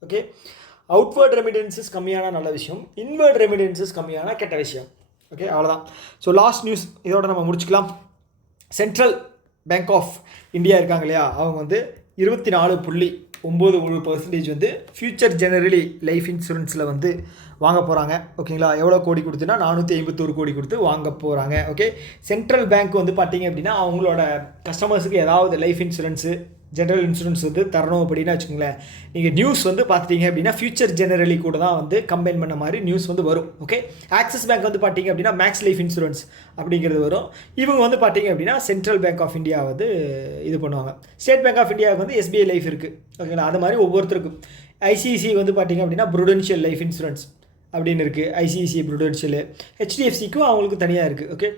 ஓகே, அவுட்வேர்ட் ரெமிடன்சஸ் கம்மியான நல்ல விஷயம், இன்வேர்ட் ரெமிடன்சஸ் கம்மியான கெட்ட விஷயம். ஓகே, அவ்வளோதான். ஸோ லாஸ்ட் நியூஸ் இதோட நம்ம முடிச்சுக்கலாம். சென்ட்ரல் பேங்க் ஆஃப் இந்தியா இருக்காங்க இல்லையா, அவங்க வந்து 24.93% வந்து ஃபியூச்சர் ஜெனரலி லைஃப் இன்சூரன்ஸில் வந்து வாங்க போகிறாங்க. ஓகேங்களா, எவ்வளோ கோடி கொடுத்துன்னா 451 கோடி கொடுத்து வாங்க போகிறாங்க. ஓகே, சென்ட்ரல் பேங்க் வந்து பார்த்திங்க அப்படின்னா அவங்களோட கஸ்டமர்ஸுக்கு ஏதாவது லைஃப் இன்சூரன்ஸு, ஜென்ரல் இன்சூரன்ஸ் வந்து தரணும் அப்படின்னு வச்சுக்கோங்களேன். நீங்கள் நியூஸ் வந்து பார்த்துட்டிங்க அப்படின்னா ஃபியூச்சர் ஜெனரலி கூட தான் வந்து கம்பைன் பண்ண மாதிரி நியூஸ் வந்து வரும். ஓகே, ஆக்சிஸ் பேங்க் வந்து பார்த்திங்க அப்படின்னா மேக்ஸ் லைஃப் இன்சூரன்ஸ் அப்படிங்கிறது வரும். இவங்க வந்து பார்த்திங்க அப்படின்னா சென்ட்ரல் பேங்க் ஆஃப் இந்தியா வந்து இது பண்ணுவாங்க. ஸ்டேட் பேங்க் ஆஃப் இந்தியாவுக்கு வந்து எஸ்பிஐ லைஃப் இருக்குது. ஓகேங்களா, அது மாதிரி ஒவ்வொருத்தருக்கும். ஐசிஐசிஐ வந்து பார்த்திங்க அப்படின்னா ப்ருடென்ஷியல் லைஃப் இன்சூரன்ஸ் அப்படின்னு இருக்குது. ஐசிஐசிஐ ப்ருடென்ஷியல், ஹெச்டிஎஃப்சிக்கும் அவங்களுக்கு தனியாக இருக்குது. ஓகே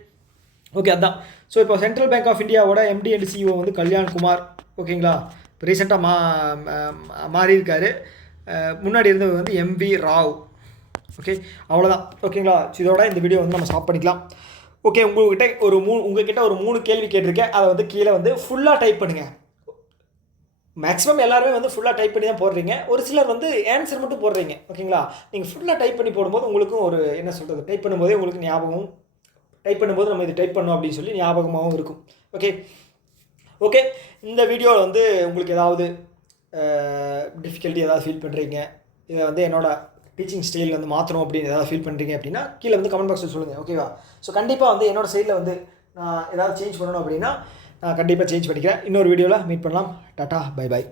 ஓகே அதான். ஸோ இப்போ சென்ட்ரல் பேங்க் ஆஃப் இந்தியாவோட எம்டி அண்ட் சிஇஓ வந்து கல்யாண் குமார். ஓகேங்களா, இப்போ ரீசெண்டாக மாறியிருக்காரு. முன்னாடி இருந்தவர் வந்து எம்வி ராவ். ஓகே, அவ்வளோதான். ஓகேங்களா, ஸோ இதோட இந்த வீடியோ வந்து நம்ம ஸ்டாப் பண்ணிக்கலாம். ஓகே, உங்கள்கிட்ட ஒரு 3 கேள்வி கேட்டிருக்கேன். அதை வந்து கீழே வந்து ஃபுல்லாக டைப் பண்ணுங்கள். மேக்ஸிமம் எல்லாருமே வந்து ஃபுல்லாக டைப் பண்ணி தான் போடுறீங்க. ஒரு சிலர் வந்து ஆன்சர் மட்டும் போடுறீங்க. ஓகேங்களா, நீங்கள் ஃபுல்லாக டைப் பண்ணி போடும்போது உங்களுக்கும் ஒரு என்ன சொல்கிறது, டைப் பண்ணும்போதே உங்களுக்கு ஞாபகம், டைப் பண்ணும்போது நம்ம இது டைப் பண்ணோம் அப்படின்னு சொல்லி ஞாபகமாகவும் இருக்கும். ஓகே ஓகே இந்த வீடியோவில் வந்து உங்களுக்கு ஏதாவது டிஃபிகல்ட்டி ஏதாவது ஃபீல் பண்ணுறீங்க, இதை வந்து என்னோடய டீச்சிங் ஸ்டைல் வந்து மாற்றணும் அப்படின்னு ஏதாவது ஃபீல் பண்ணுறீங்க அப்படின்னா கீழே வந்து கமெண்ட் பாக்ஸில் சொல்லுங்கள். ஓகேவா, ஸோ கண்டிப்பாக வந்து என்னோடய சைடில் வந்து நான் ஏதாவது சேஞ்ச் பண்ணணும் அப்படின்னா நான் கண்டிப்பாக சேஞ்ச் பண்ணிக்கிறேன். இன்னொரு வீடியோவில் மீட் பண்ணலாம். Tata, bye bye.